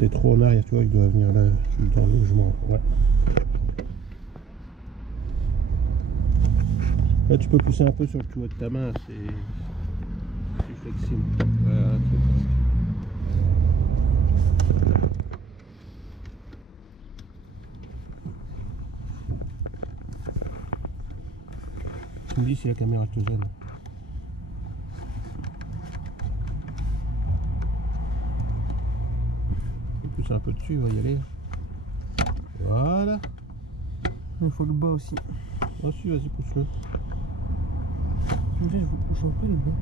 t'es trop en arrière, tu vois, il doit venir là, dans le logement. Ouais. Là, tu peux pousser un peu sur le tout de ta main, c'est flexible. Voilà, tu me dis si la caméra te gêne. Un peu dessus, il va y aller. Voilà. Il faut le bas aussi. Ah si, vas-y, pousse-le. Je vois pas le bas.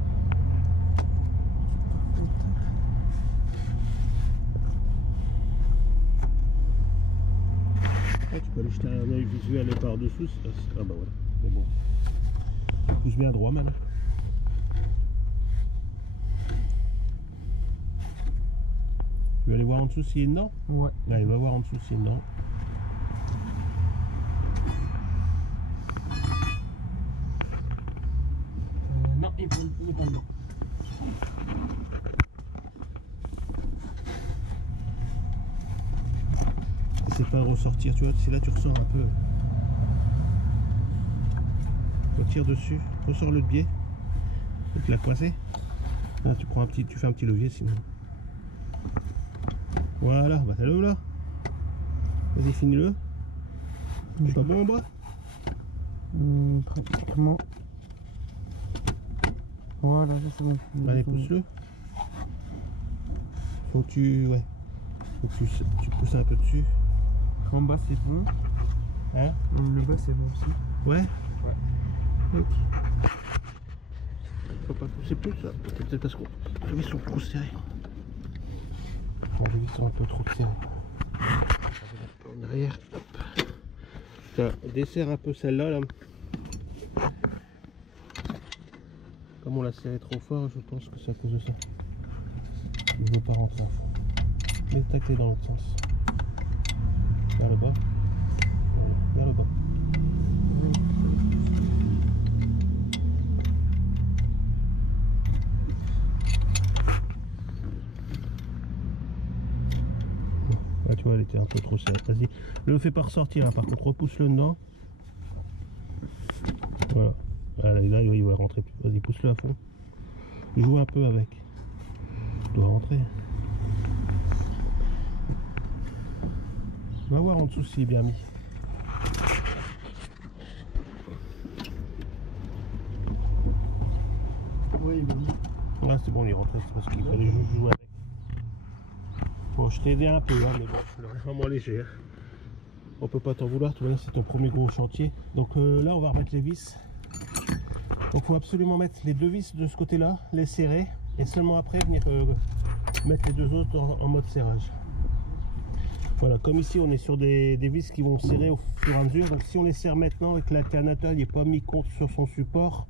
Ah, tu peux aller jeter un œil visuel et par-dessous. Ah bah voilà, mais bon. Tu pousses bien droit maintenant. Tu veux aller voir en dessous s'il est dedans? Ouais. Allez, va voir en dessous s'il est dedans. Non, il est pas dedans. Essaie pas de ressortir, tu vois, c'est là tu ressors un peu. Retire dessus, ressors le biais. Tu l'as coincé. Là, tu prends tu fais un petit levier sinon. Voilà, bah t'as le là. Vas-y, finis-le. C'est pas bon en bas? Pratiquement. Voilà, là c'est bon. Allez, pousse-le. Faut que tu tu pousses un peu dessus. En bas c'est bon. Hein? Le bas c'est bon aussi. Ouais? Ouais. Ok. Faut pas pousser plus, ça. Peut-être parce qu'on les vis sont trop serrés. Les vis sont un peu trop serrés. En arrière, hop. Ça desserre un peu celle-là, là. Comme on l'a serré trop fort, je pense que c'est à cause de ça. Il ne veut pas rentrer à fond. Mets ta clé dans l'autre sens. Vers le bas. Voilà, vers le bas. Là, tu vois, elle était un peu trop serrée. Vas-y, le fais pas ressortir, hein. Par contre, repousse-le dedans. Voilà. Là, il va rentrer plus. Vas-y, pousse-le à fond. Joue un peu avec. Il doit rentrer. On va voir en dessous s'il est bien mis. Oui, il est mis. Là, c'est bon, il est rentré. C'est parce qu'il fallait juste jouer avec. Bon, je t'ai aidé un peu, hein, mais bon, c'est vraiment léger. Hein. On peut pas t'en vouloir. Tu vois, c'est ton premier gros chantier. Donc là, on va remettre les vis. Donc, il faut absolument mettre les deux vis de ce côté-là, les serrer, et seulement après venir mettre les deux autres en mode serrage. Voilà, comme ici, on est sur des vis qui vont serrer au fur et à mesure. Donc, si on les serre maintenant et que l'alternateur n'est pas mis compte sur son support,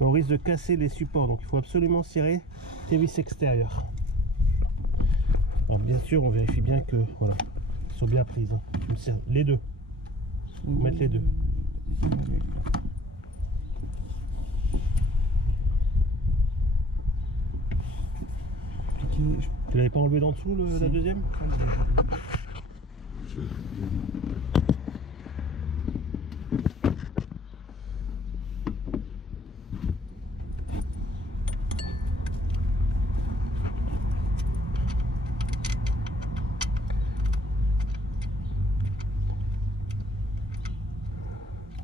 on risque de casser les supports. Donc, il faut absolument serrer tes vis extérieures. Alors, bien sûr, on vérifie bien que voilà, elles sont bien prises. Hein. Tu me serres les deux. Mettre les deux. Tu l'avais pas enlevé d'en dessous la deuxième?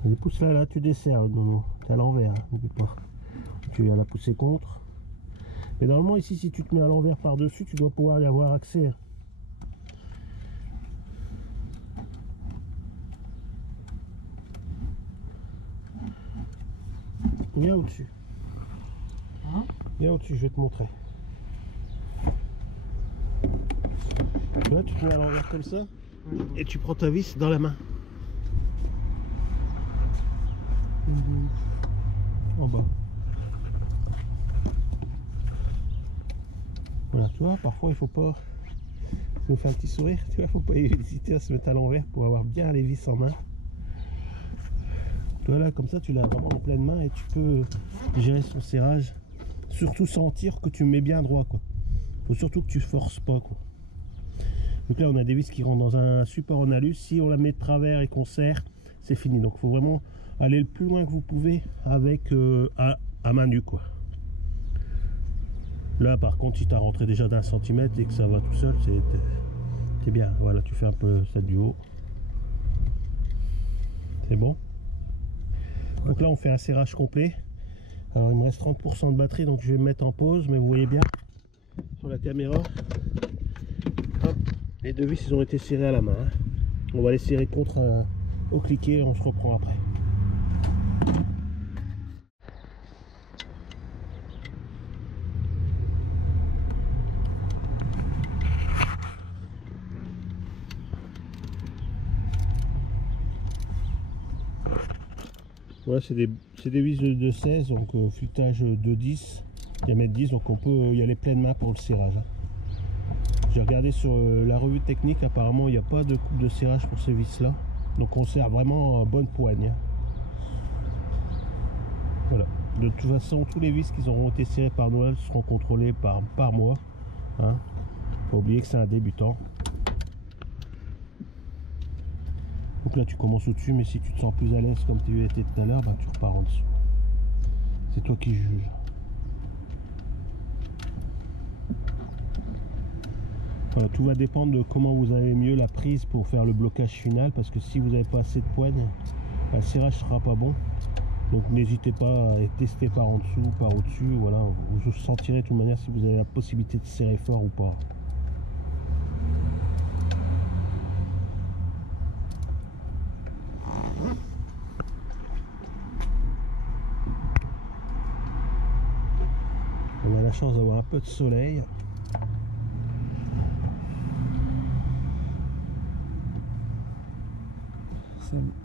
Les pouces là, tu desserres, Nono. T'es à l'envers, hein, n'oublie pas. Tu as la pousser contre. Mais normalement ici, si tu te mets à l'envers par-dessus, tu dois pouvoir y avoir accès. Viens au-dessus. Hein? Viens au-dessus, je vais te montrer. Là, tu te mets à l'envers comme ça, et tu prends ta vis dans la main. En bas. Voilà, tu vois, parfois il faut pas. Ça nous fait un petit sourire, tu vois, faut pas hésiter à se mettre à l'envers pour avoir bien les vis en main. Tu vois là, comme ça, tu l'as vraiment en pleine main et tu peux gérer son serrage. Surtout sentir que tu mets bien droit, quoi. Faut surtout que tu forces pas, quoi. Donc là on a des vis qui rentrent dans un support en alu. Si on la met de travers et qu'on serre, c'est fini. Donc il faut vraiment aller le plus loin que vous pouvez avec à main nue quoi. Là par contre si tu as rentré déjà d'un centimètre et que ça va tout seul, c'est bien. Voilà, tu fais un peu ça du haut. C'est bon. Donc là on fait un serrage complet. Alors il me reste 30% de batterie, donc je vais me mettre en pause, mais vous voyez bien sur la caméra, hop, les deux vis ils ont été serrés à la main, hein. On va les serrer contre au cliquet et on se reprend après. Voilà, c'est des vis de 16, donc filetage de 10, diamètre 10, donc on peut y aller pleine main pour le serrage, hein. J'ai regardé sur la revue technique, apparemment il n'y a pas de coupe de serrage pour ces vis là, donc on serre vraiment à bonne poigne, hein. Voilà, de toute façon tous les vis qui auront été serrés par Noël seront contrôlés par moi, hein. Faut pas oublier que c'est un débutant. Donc là tu commences au-dessus, mais si tu te sens plus à l'aise comme tu étais tout à l'heure, bah, tu repars en dessous. C'est toi qui juges. Voilà, tout va dépendre de comment vous avez mieux la prise pour faire le blocage final, parce que si vous n'avez pas assez de poigne, le serrage sera pas bon. Donc n'hésitez pas à tester par en dessous, par au-dessus. Voilà, vous sentirez de toute manière si vous avez la possibilité de serrer fort ou pas. On a la chance d'avoir un peu de soleil.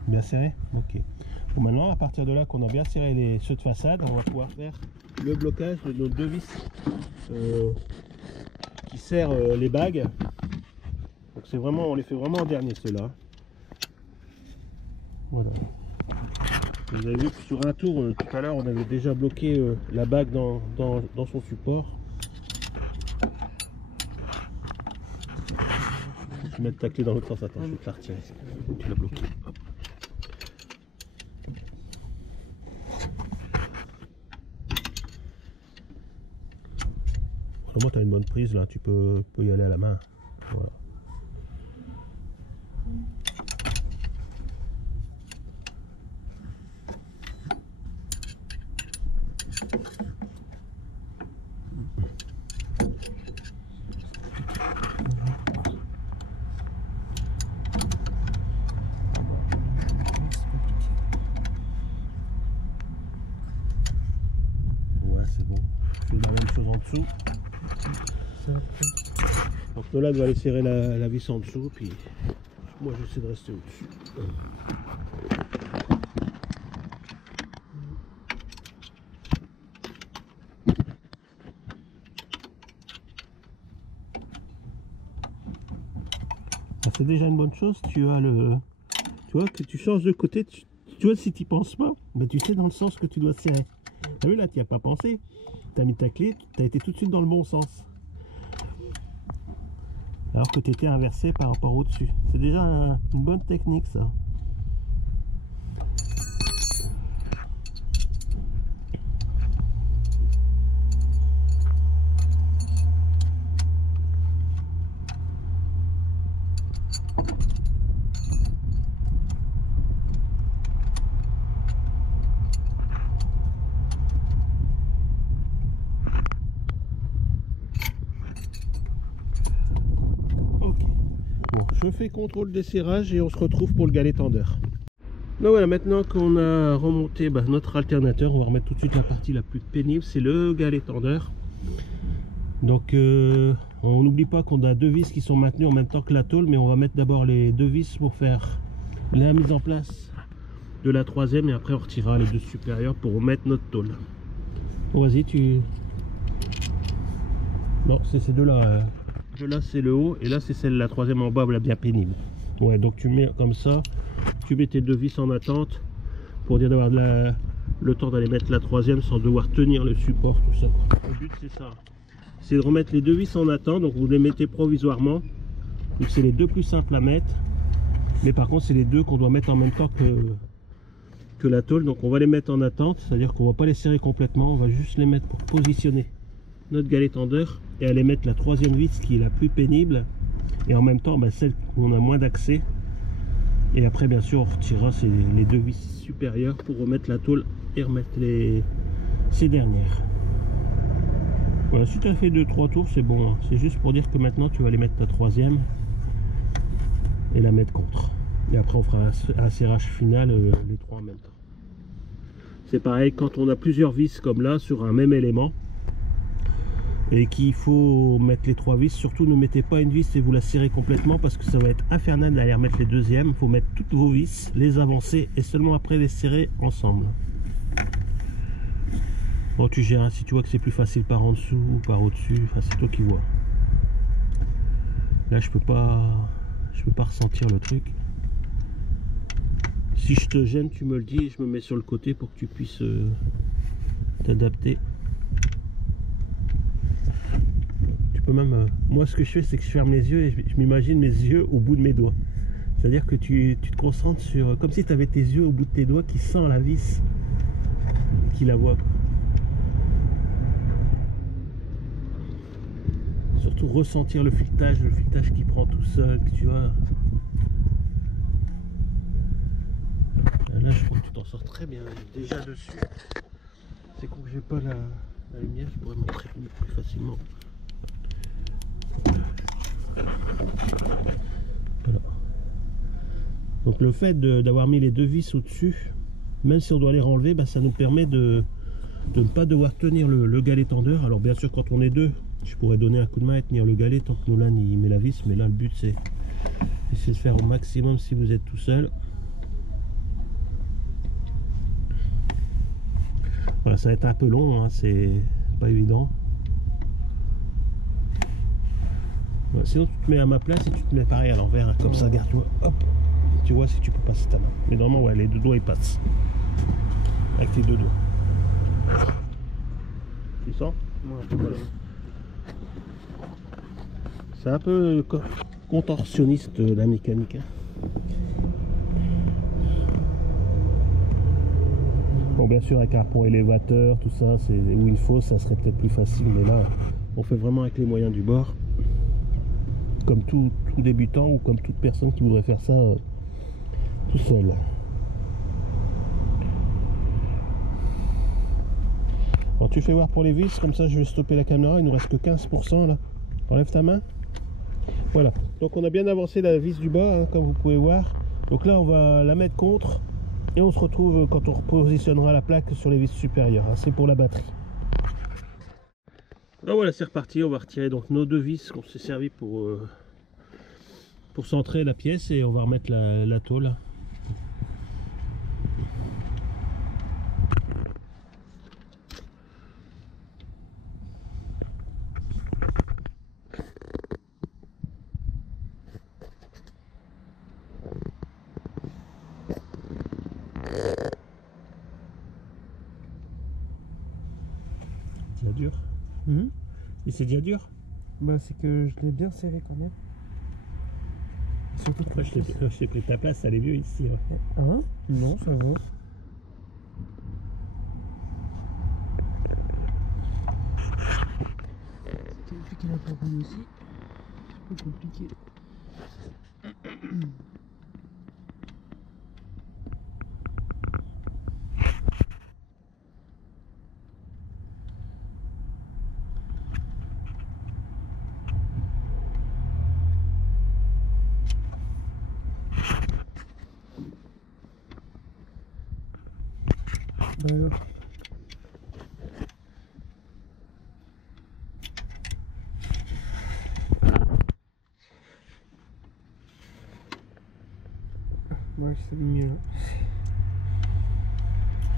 Bien serré? Ok. Bon, maintenant, à partir de là qu'on a bien serré ceux de façade, on va pouvoir faire le blocage de nos deux vis qui serrent les bagues. Donc c'est vraiment, on les fait vraiment en dernier ceux-là. Voilà. Vous avez vu que sur un tour, tout à l'heure, on avait déjà bloqué la bague dans son support. Je vais mettre ta clé dans l'autre sens, attends, je vais te la retirer. Tu l'as bloqué. Hop. Moi, tu as une bonne prise là, tu peux y aller à la main. Voilà. Ouais, c'est bon. Je fais la même chose en dessous. Donc Nolan va aller serrer la vis en dessous, puis moi j'essaie de rester au-dessus. C'est déjà une bonne chose, tu vois que tu changes de côté, tu vois si tu penses pas, mais tu sais dans le sens que tu dois serrer. T'as vu là, tu n'y as pas pensé, tu as mis ta clé, tu as été tout de suite dans le bon sens. Alors que tu étais inversé par rapport au-dessus. C'est déjà une bonne technique ça. Je fais contrôle des serrages et on se retrouve pour le galet tendeur. Donc voilà, maintenant qu'on a remonté notre alternateur, on va remettre tout de suite la partie la plus pénible, c'est le galet tendeur. Donc on n'oublie pas qu'on a deux vis qui sont maintenues en même temps que la tôle, mais on va mettre d'abord les deux vis pour faire la mise en place de la troisième et après on retirera les deux supérieures pour remettre notre tôle. Bon, vas-y, non, c'est ces deux là. Là c'est le haut et là c'est celle la troisième en bas, la bien pénible. Ouais, donc tu mets comme ça, tu mets tes deux vis en attente pour dire d'avoir le temps d'aller mettre la troisième sans devoir tenir le support, tout ça. Le but c'est ça, c'est de remettre les deux vis en attente, donc vous les mettez provisoirement Donc c'est les deux plus simples à mettre. Mais par contre c'est les deux qu'on doit mettre en même temps que la tôle. Donc on va les mettre en attente, c'est-à-dire qu'on va pas les serrer complètement, on va juste les mettre pour positionner notre galet tendeur et aller mettre la troisième vis qui est la plus pénible et en même temps celle où on a moins d'accès. Et après bien sûr on retirera les deux vis supérieures pour remettre la tôle et remettre ces dernières. Voilà, si tu as fait 2-3 tours c'est bon, hein. C'est juste pour dire que maintenant tu vas aller mettre ta troisième et la mettre contre. Et après on fera un serrage final les trois en même temps. C'est pareil quand on a plusieurs vis comme là sur un même élément et qu'il faut mettre les trois vis, surtout ne mettez pas une vis et vous la serrez complètement parce que ça va être infernal d'aller remettre les deuxièmes. Il faut mettre toutes vos vis, les avancer et seulement après les serrer ensemble. Bon, tu gères, si tu vois que c'est plus facile par en dessous ou par au-dessus, enfin c'est toi qui vois. Là je peux pas ressentir le truc. Si je te gêne tu me le dis et je me mets sur le côté pour que tu puisses t'adapter. Tu peux même moi ce que je fais c'est que je ferme les yeux et je m'imagine mes yeux au bout de mes doigts, c'est à dire que tu te concentres sur comme si tu avais tes yeux au bout de tes doigts qui sent la vis, qui la voit quoi. Surtout ressentir le filetage qui prend tout seul, que tu vois. Là je crois que tu t'en sors très bien déjà dessus. C'est con que j'ai pas la lumière, je pourrais montrer plus facilement. Voilà. Donc le fait d'avoir mis les deux vis au dessus, même si on doit les renlever, ça nous permet de ne pas devoir tenir le galet tendeur. Alors bien sûr quand on est deux, je pourrais donner un coup de main et tenir le galet tant que Nolan il met la vis, mais là le but c'est de faire au maximum si vous êtes tout seul. Voilà, ça va être un peu long, hein, c'est pas évident. Voilà, sinon tu te mets à ma place et tu te mets pareil à l'envers, hein, comme ça, regarde, tu vois, hop, tu vois si tu peux passer ta main. Mais normalement ouais, les deux doigts ils passent. Avec tes deux doigts. Tu sens? Ouais. Voilà. C'est un peu contorsionniste la mécanique. Hein. Bon, bien sûr avec un pont élévateur, tout ça, ou une fosse, ça serait peut-être plus facile, mais là, on fait vraiment avec les moyens du bord. Comme tout débutant ou comme toute personne qui voudrait faire ça tout seul. Bon, tu fais voir pour les vis, comme ça je vais stopper la caméra, il nous reste que 15% là. Enlève ta main. Voilà, donc on a bien avancé la vis du bas, hein, comme vous pouvez voir. Donc là on va la mettre contre et on se retrouve quand on repositionnera la plaque sur les vis supérieures, hein. C'est pour la batterie. Donc voilà, c'est reparti, on va retirer donc nos deux vis qu'on s'est servi pour centrer la pièce et on va remettre la tôle. C'est déjà dur. Et c'est déjà dur. Bah c'est que je l'ai bien serré quand même. Surtout que je t'ai pris ta place, ça allait mieux ici. Ouais. Hein? Non, ça va. Vu qu'elle a pas roulé aussi, c'est un peu compliqué. Bah alors. Ouais, c'est mieux là.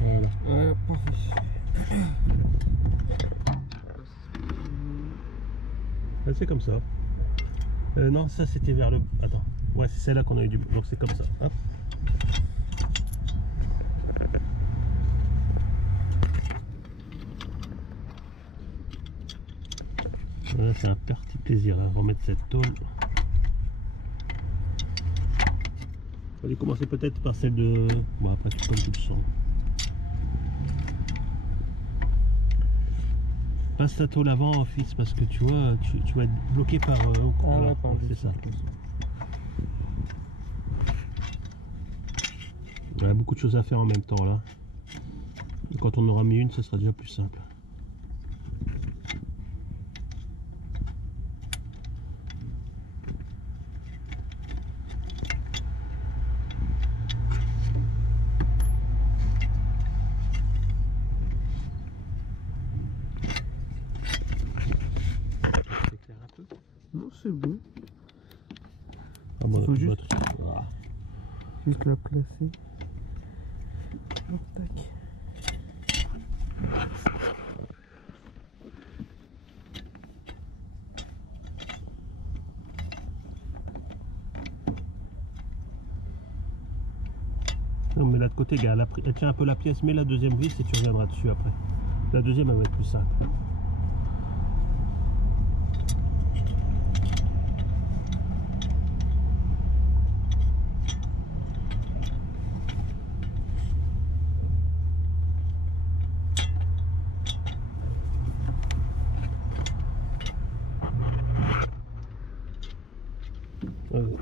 Voilà. Ouais, parfait. C'est comme ça. Non, ça c'était vers le... Attends. Ouais, c'est celle-là qu'on a eu du... Donc c'est comme ça. Hop. Voilà, c'est un petit plaisir à remettre cette tôle. On va commencer peut-être par celle de... Bon, après, comme tu le sens. Passe ta tôle avant, fils, parce que tu vois, tu vas être bloqué par... Ah ouais, par c'est ça. Il y a beaucoup de choses à faire en même temps, là. Et quand on aura mis une, ce sera déjà plus simple. Non, c'est bon. Ah bon, faut juste... Voilà. Juste la placer. Hop, tac. Non, mais là de côté, gars, elle tient un peu la pièce, mets la deuxième vis et tu reviendras dessus après. La deuxième, elle va être plus simple.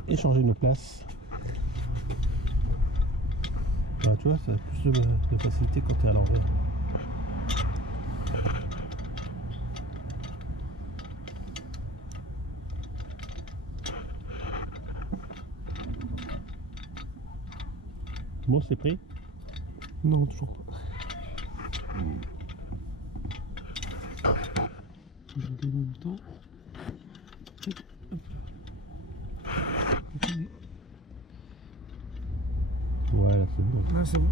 Échanger nos places. Ah, tu vois, ça a plus de facilité quand tu es à l'envers. Bon, c'est pris? Non, toujours pas. Je vais en même temps. Ouais, là c'est bon. Ah, c'est bon.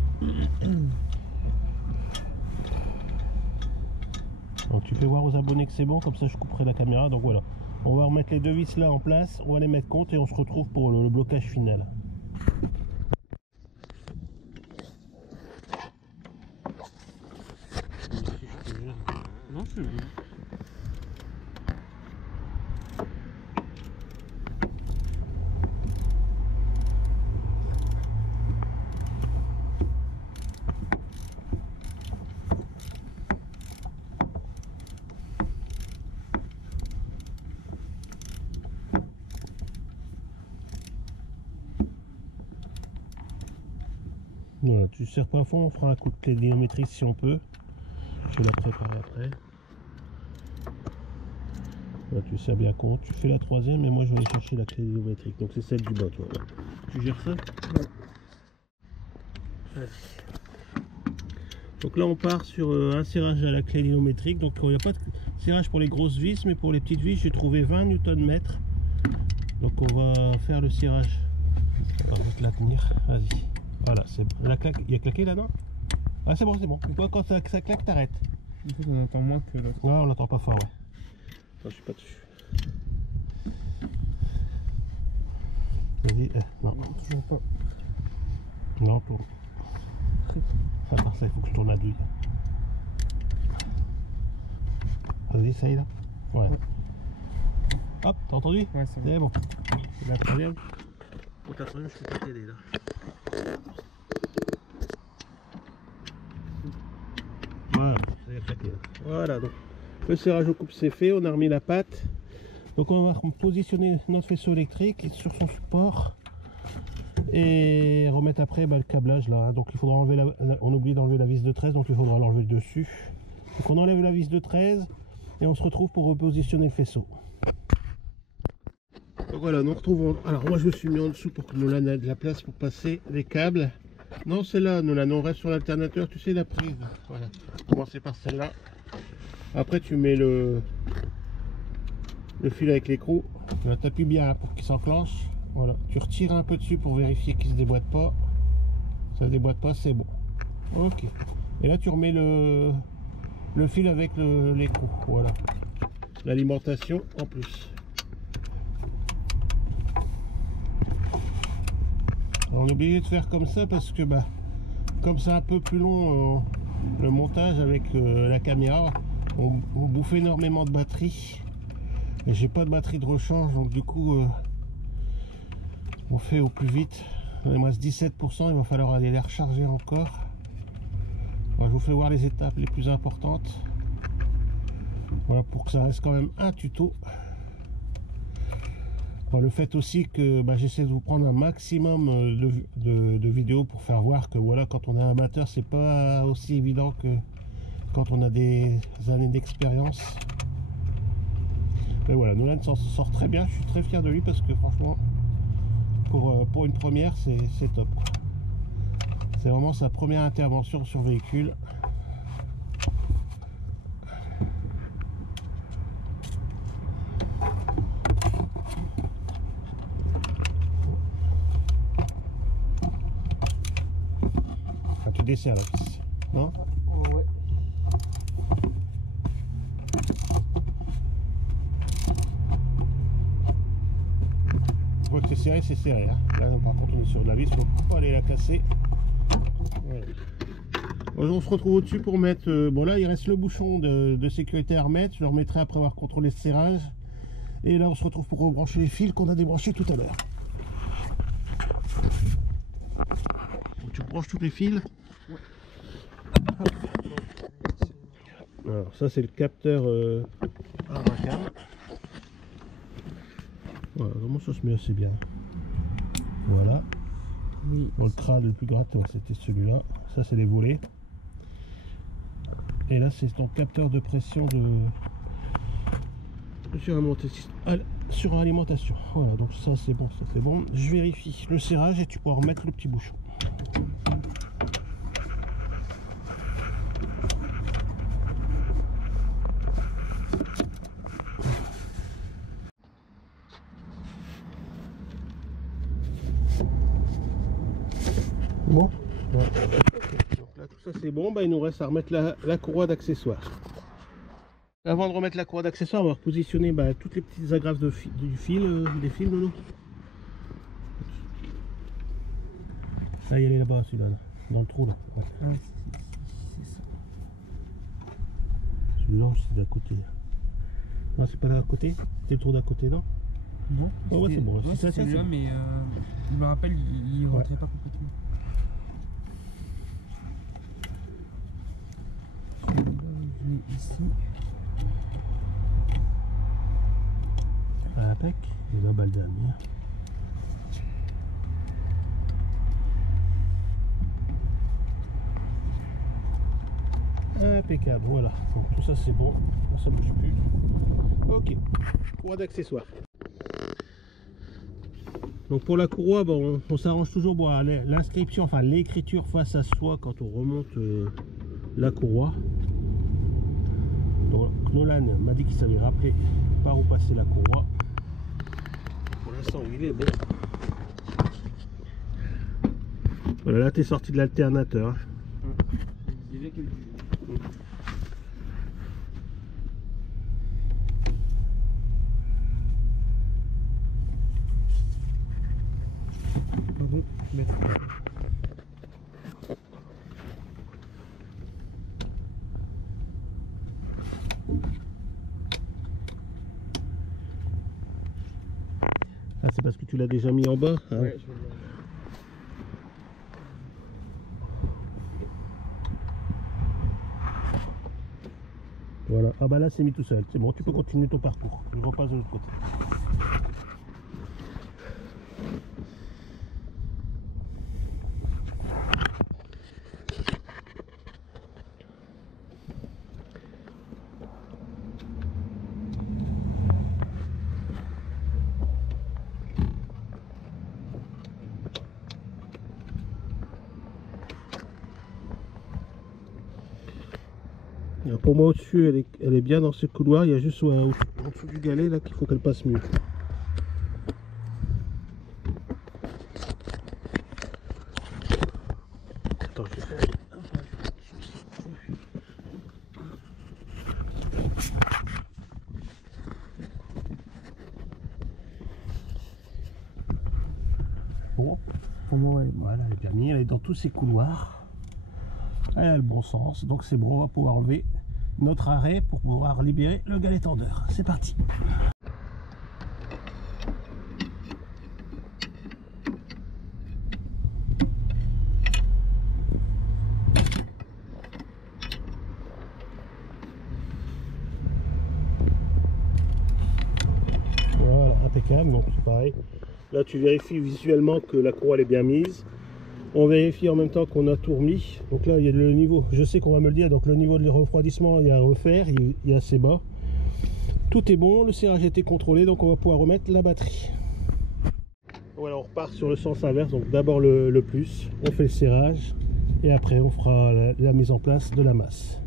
Donc tu fais voir aux abonnés que c'est bon, comme ça je couperai la caméra. Donc voilà, on va remettre les deux vis là en place, on va les mettre compte et on se retrouve pour le blocage final. Non, c'est bon. Voilà, tu serres pas à fond, on fera un coup de clé dynamique si on peut. Je vais la préparer après. Voilà, tu serres bien compte, tu fais la troisième et moi je vais aller chercher la clé dynamique. Donc c'est celle du bas, toi. Tu gères ça? Ouais. Allez. Donc là on part sur un serrage à la clé dynamique. Donc il n'y a pas de serrage pour les grosses vis, mais pour les petites vis j'ai trouvé 20 Nm. Donc on va faire le serrage. On va te la tenir, vas-y. Voilà, c'est la claque. Il y a claqué là-dedans? Ah c'est bon, c'est bon. Quand ça claque, t'arrêtes. En fait, on entend moins que l'autre. Ouais, on l'entend pas fort, ouais. Attends, je suis pas dessus. Vas-y, non. Non, toujours pas. Non, tourne. À part ça, il faut que je tourne la douille. Vas-y, ça y est là? Ouais. Hop, t'as entendu? Ouais, c'est bon. C'est bon. C'est la troisième. Pour ta troisième, je peux pas t'aider là. Voilà, ça y est claqué là. Voilà, donc le serrage au coupe c'est fait, on a remis la patte. Donc on va positionner notre faisceau électrique sur son support et remettre après le câblage là. Donc il faudra enlever on oublie d'enlever la vis de 13, donc il faudra l'enlever le dessus. Donc on enlève la vis de 13 et on se retrouve pour repositionner le faisceau. Donc voilà, nous retrouvons. Alors moi je me suis mis en dessous pour que Nolan ait de la place pour passer les câbles. Non, c'est là, Nolan, on reste sur l'alternateur, tu sais, la prise. Voilà, commencer par celle-là. Après tu mets le fil avec l'écrou, tu t'appuies bien pour qu'il s'enclenche. Voilà, tu retires un peu dessus pour vérifier qu'il se déboîte pas. Ça se déboîte pas, c'est bon. Ok. Et là tu remets le fil avec l'écrou. Voilà. L'alimentation en plus. Alors, on est obligé de faire comme ça parce que comme c'est un peu plus long le montage avec la caméra, on bouffe énormément de batterie et j'ai pas de batterie de rechange, donc du coup on fait au plus vite Il me reste 17%, il va falloir aller les recharger encore. Alors, je vous fais voir les étapes les plus importantes. Voilà, pour que ça reste quand même un tuto. Bon, le fait aussi que j'essaie de vous prendre un maximum de vidéos pour faire voir que voilà, quand on est amateur, c'est pas aussi évident que quand on a des années d'expérience. Mais voilà, Nolan s'en sort très bien, je suis très fier de lui parce que franchement, pour une première, c'est top. C'est vraiment sa première intervention sur véhicule. Ah, tu desserres la vis, non? Ouais. Je vois que c'est serré, c'est serré. Hein. Là, par contre, on est sur de la vis, il ne faut pas aller la casser. Voilà. On se retrouve au-dessus pour mettre... bon, là, il reste le bouchon de sécurité à remettre. Je le remettrai après avoir contrôlé le serrage. Et là, on se retrouve pour rebrancher les fils qu'on a débranchés tout à l'heure. Tu branches tous les fils. Ouais. Alors, ça, c'est le capteur à racam. Voilà, comment ça se met assez bien. Voilà. Oui. Bon, le crâne le plus gras, ouais, c'était celui-là. Ça, c'est les volets. Et là, c'est ton capteur de pression de suralimentation. Voilà, donc ça, c'est bon, ça c'est bon. Je vérifie le serrage et tu pourras remettre le petit bouchon. Bon, ouais. Donc là tout ça c'est bon, il nous reste à remettre la courroie d'accessoires. Avant de remettre la courroie d'accessoires, on va repositionner toutes les petites agrafes du fil, des fils, Nono. Là, il est là-bas, celui-là, dans le trou là. Ouais. Ah, c'est ça. Celui-là, c'est d'à côté. Non, c'est pas d'à côté. C'est le trou d'à côté, non? Non. Oh, ouais, c'est bon. Ouais, C'est ça, celui-là, mais je me rappelle, il Ouais. rentrait pas complètement. Celui-là, je l'ai ici. Impec. Et là, le dernier. Impeccable, voilà. Donc tout ça c'est bon. Là, ça bouge plus. Ok. Courroie d'accessoires. Donc pour la courroie, on s'arrange toujours pour l'inscription, enfin l'écriture face à soi quand on remonte la courroie. Donc Nolan m'a dit qu'il savait rappeler par où passer la courroie. Pour l'instant il est bon. Voilà, là tu es sorti de l'alternateur. Ah, c'est parce que tu l'as déjà mis en bas, hein. Ouais, Voilà, ah bah là c'est mis tout seul, c'est bon, tu peux continuer ton parcours. Je repasse de l'autre côté. Alors pour moi au-dessus elle est bien dans ce couloir, il y a juste en dessous du galet là qu'il faut qu'elle passe mieux. Attends, je vais faire... Bon, pour moi voilà, elle est bien mise, elle est dans tous ces couloirs. Elle a le bon sens, donc c'est bon, on va pouvoir enlever notre arrêt pour pouvoir libérer le galet tendeur. C'est parti. impeccable, donc c'est pareil. Là tu vérifies visuellement que la courroie elle est bien mise. On vérifie en même temps qu'on a tout remis. Donc là il y a le niveau, je sais qu'on va me le dire, donc le niveau de refroidissement il y a à refaire, il est assez bas. Tout est bon, le serrage a été contrôlé, donc on va pouvoir remettre la batterie. Voilà, on repart sur le sens inverse, donc d'abord le plus, on fait le serrage et après on fera la mise en place de la masse.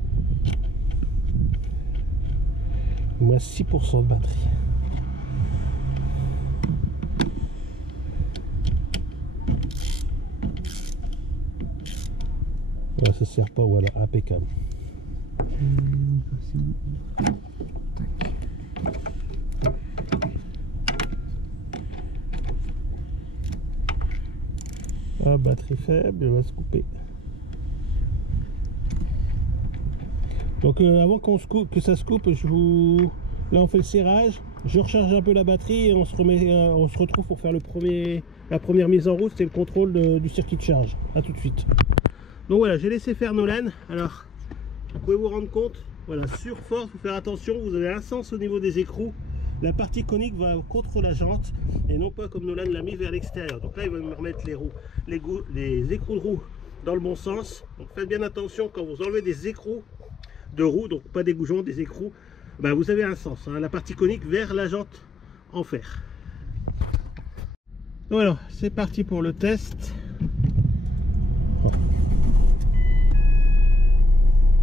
Il me reste 6% de batterie. Voilà, ça sert pas, voilà, impeccable. Ah, batterie faible, elle va se couper. Donc avant que ça se coupe, là on fait le serrage, je recharge un peu la batterie et on se retrouve pour faire la première mise en route, c'est le contrôle du circuit de charge. A tout de suite. Donc voilà, j'ai laissé faire Nolan. Alors, vous pouvez vous rendre compte, voilà, sur Ford, il faut faire attention, vous avez un sens au niveau des écrous. La partie conique va contre la jante et non pas comme Nolan l'a mis vers l'extérieur. Donc là, il va me remettre les écrous de roue dans le bon sens. Donc faites bien attention quand vous enlevez des écrous de roue, donc pas des goujons, des écrous, bah, vous avez un sens, hein, la partie conique vers la jante en fer. Donc alors, c'est parti pour le test.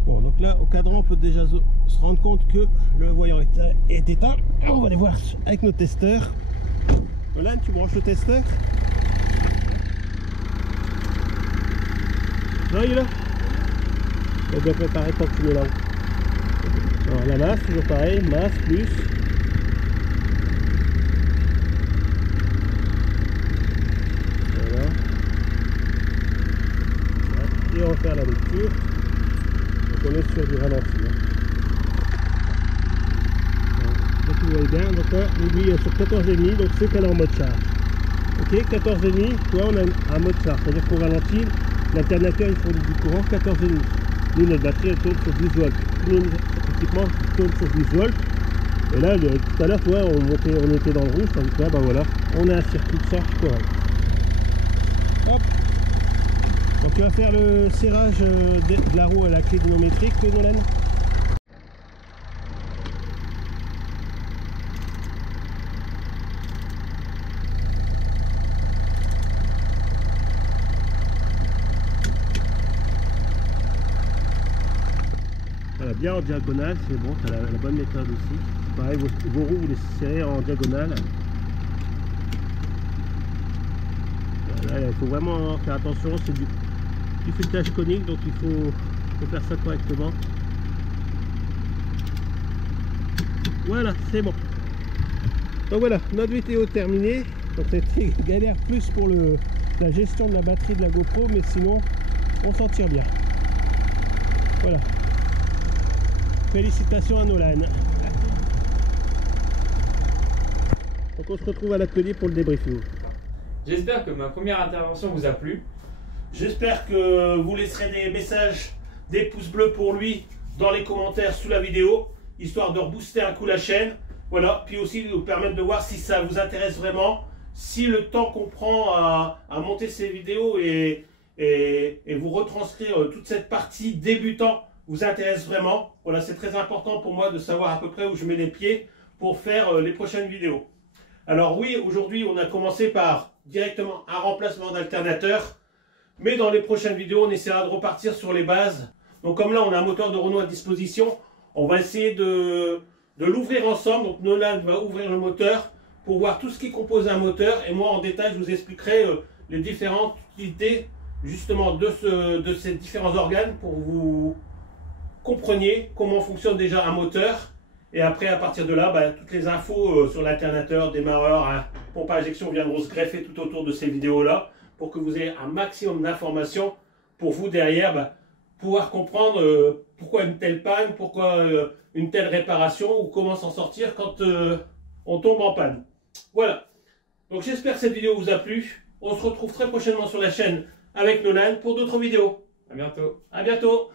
Bon, donc là, au cadran, on peut déjà se rendre compte que le voyant est éteint. On va aller voir avec nos testeurs. Nolan, tu branches le testeur? Non, il est là. On va bien préparer tant que tu es là. Alors la masse, toujours pareil, masse plus. Voilà. Et on va faire la lecture. Donc on est sur du ralenti. Donc vous voyez bien, donc là, lui est sur 14,5, donc c'est qu'elle est en mode charge. Ok, 14,5, tu vois, on a un mode charge, c'est-à-dire qu'on ralentit, l'alternateur il fournit du courant 14,5. Nous, notre batterie elle tourne sur 12 volts. Tout notre équipement tourne sur 12 volts. Et là, tout à l'heure, tu vois, on était dans le rouge, tandis que là, bah voilà, on a un circuit de charge correct. Hop. Donc, tu vas faire le serrage de la roue à la clé dynamétrique, Nolan. Voilà, bien en diagonale, c'est bon, tu as la bonne méthode aussi. Pareil, vos roues, vous les serrez en diagonale. Voilà, il faut vraiment faire attention, c'est du filetage conique, donc il faut faire ça correctement. Voilà, c'est bon. Donc voilà, notre vidéo terminée. Donc c'était galère plus pour la gestion de la batterie de la GoPro, mais sinon, on s'en tire bien. Voilà. Félicitations à Nolan. Donc on se retrouve à l'atelier pour le débriefing. J'espère que ma première intervention vous a plu. J'espère que vous laisserez des messages, des pouces bleus pour lui dans les commentaires sous la vidéo, histoire de rebooster un coup la chaîne. Voilà, puis aussi de nous permettre de voir si ça vous intéresse vraiment, si le temps qu'on prend à monter ces vidéos et vous retranscrire toute cette partie débutant vous intéresse vraiment. Voilà, c'est très important pour moi de savoir à peu près où je mets les pieds pour faire les prochaines vidéos. Alors oui, aujourd'hui on a commencé par directement un remplacement d'alternateur, mais dans les prochaines vidéos on essaiera de repartir sur les bases. Donc comme là on a un moteur de Renault à disposition, on va essayer de l'ouvrir ensemble. Donc Nolan va ouvrir le moteur pour voir tout ce qui compose un moteur, et moi en détail je vous expliquerai les différentes utilités justement de ces différents organes pour vous compreniez comment fonctionne déjà un moteur. Et après, à partir de là, bah, toutes les infos sur l'alternateur, démarreur, hein, pompe à injection viendront se greffer tout autour de ces vidéos-là pour que vous ayez un maximum d'informations pour vous derrière pouvoir comprendre pourquoi une telle panne, pourquoi une telle réparation ou comment s'en sortir quand on tombe en panne. Voilà. Donc j'espère que cette vidéo vous a plu. On se retrouve très prochainement sur la chaîne avec Nolan pour d'autres vidéos. À bientôt. À bientôt.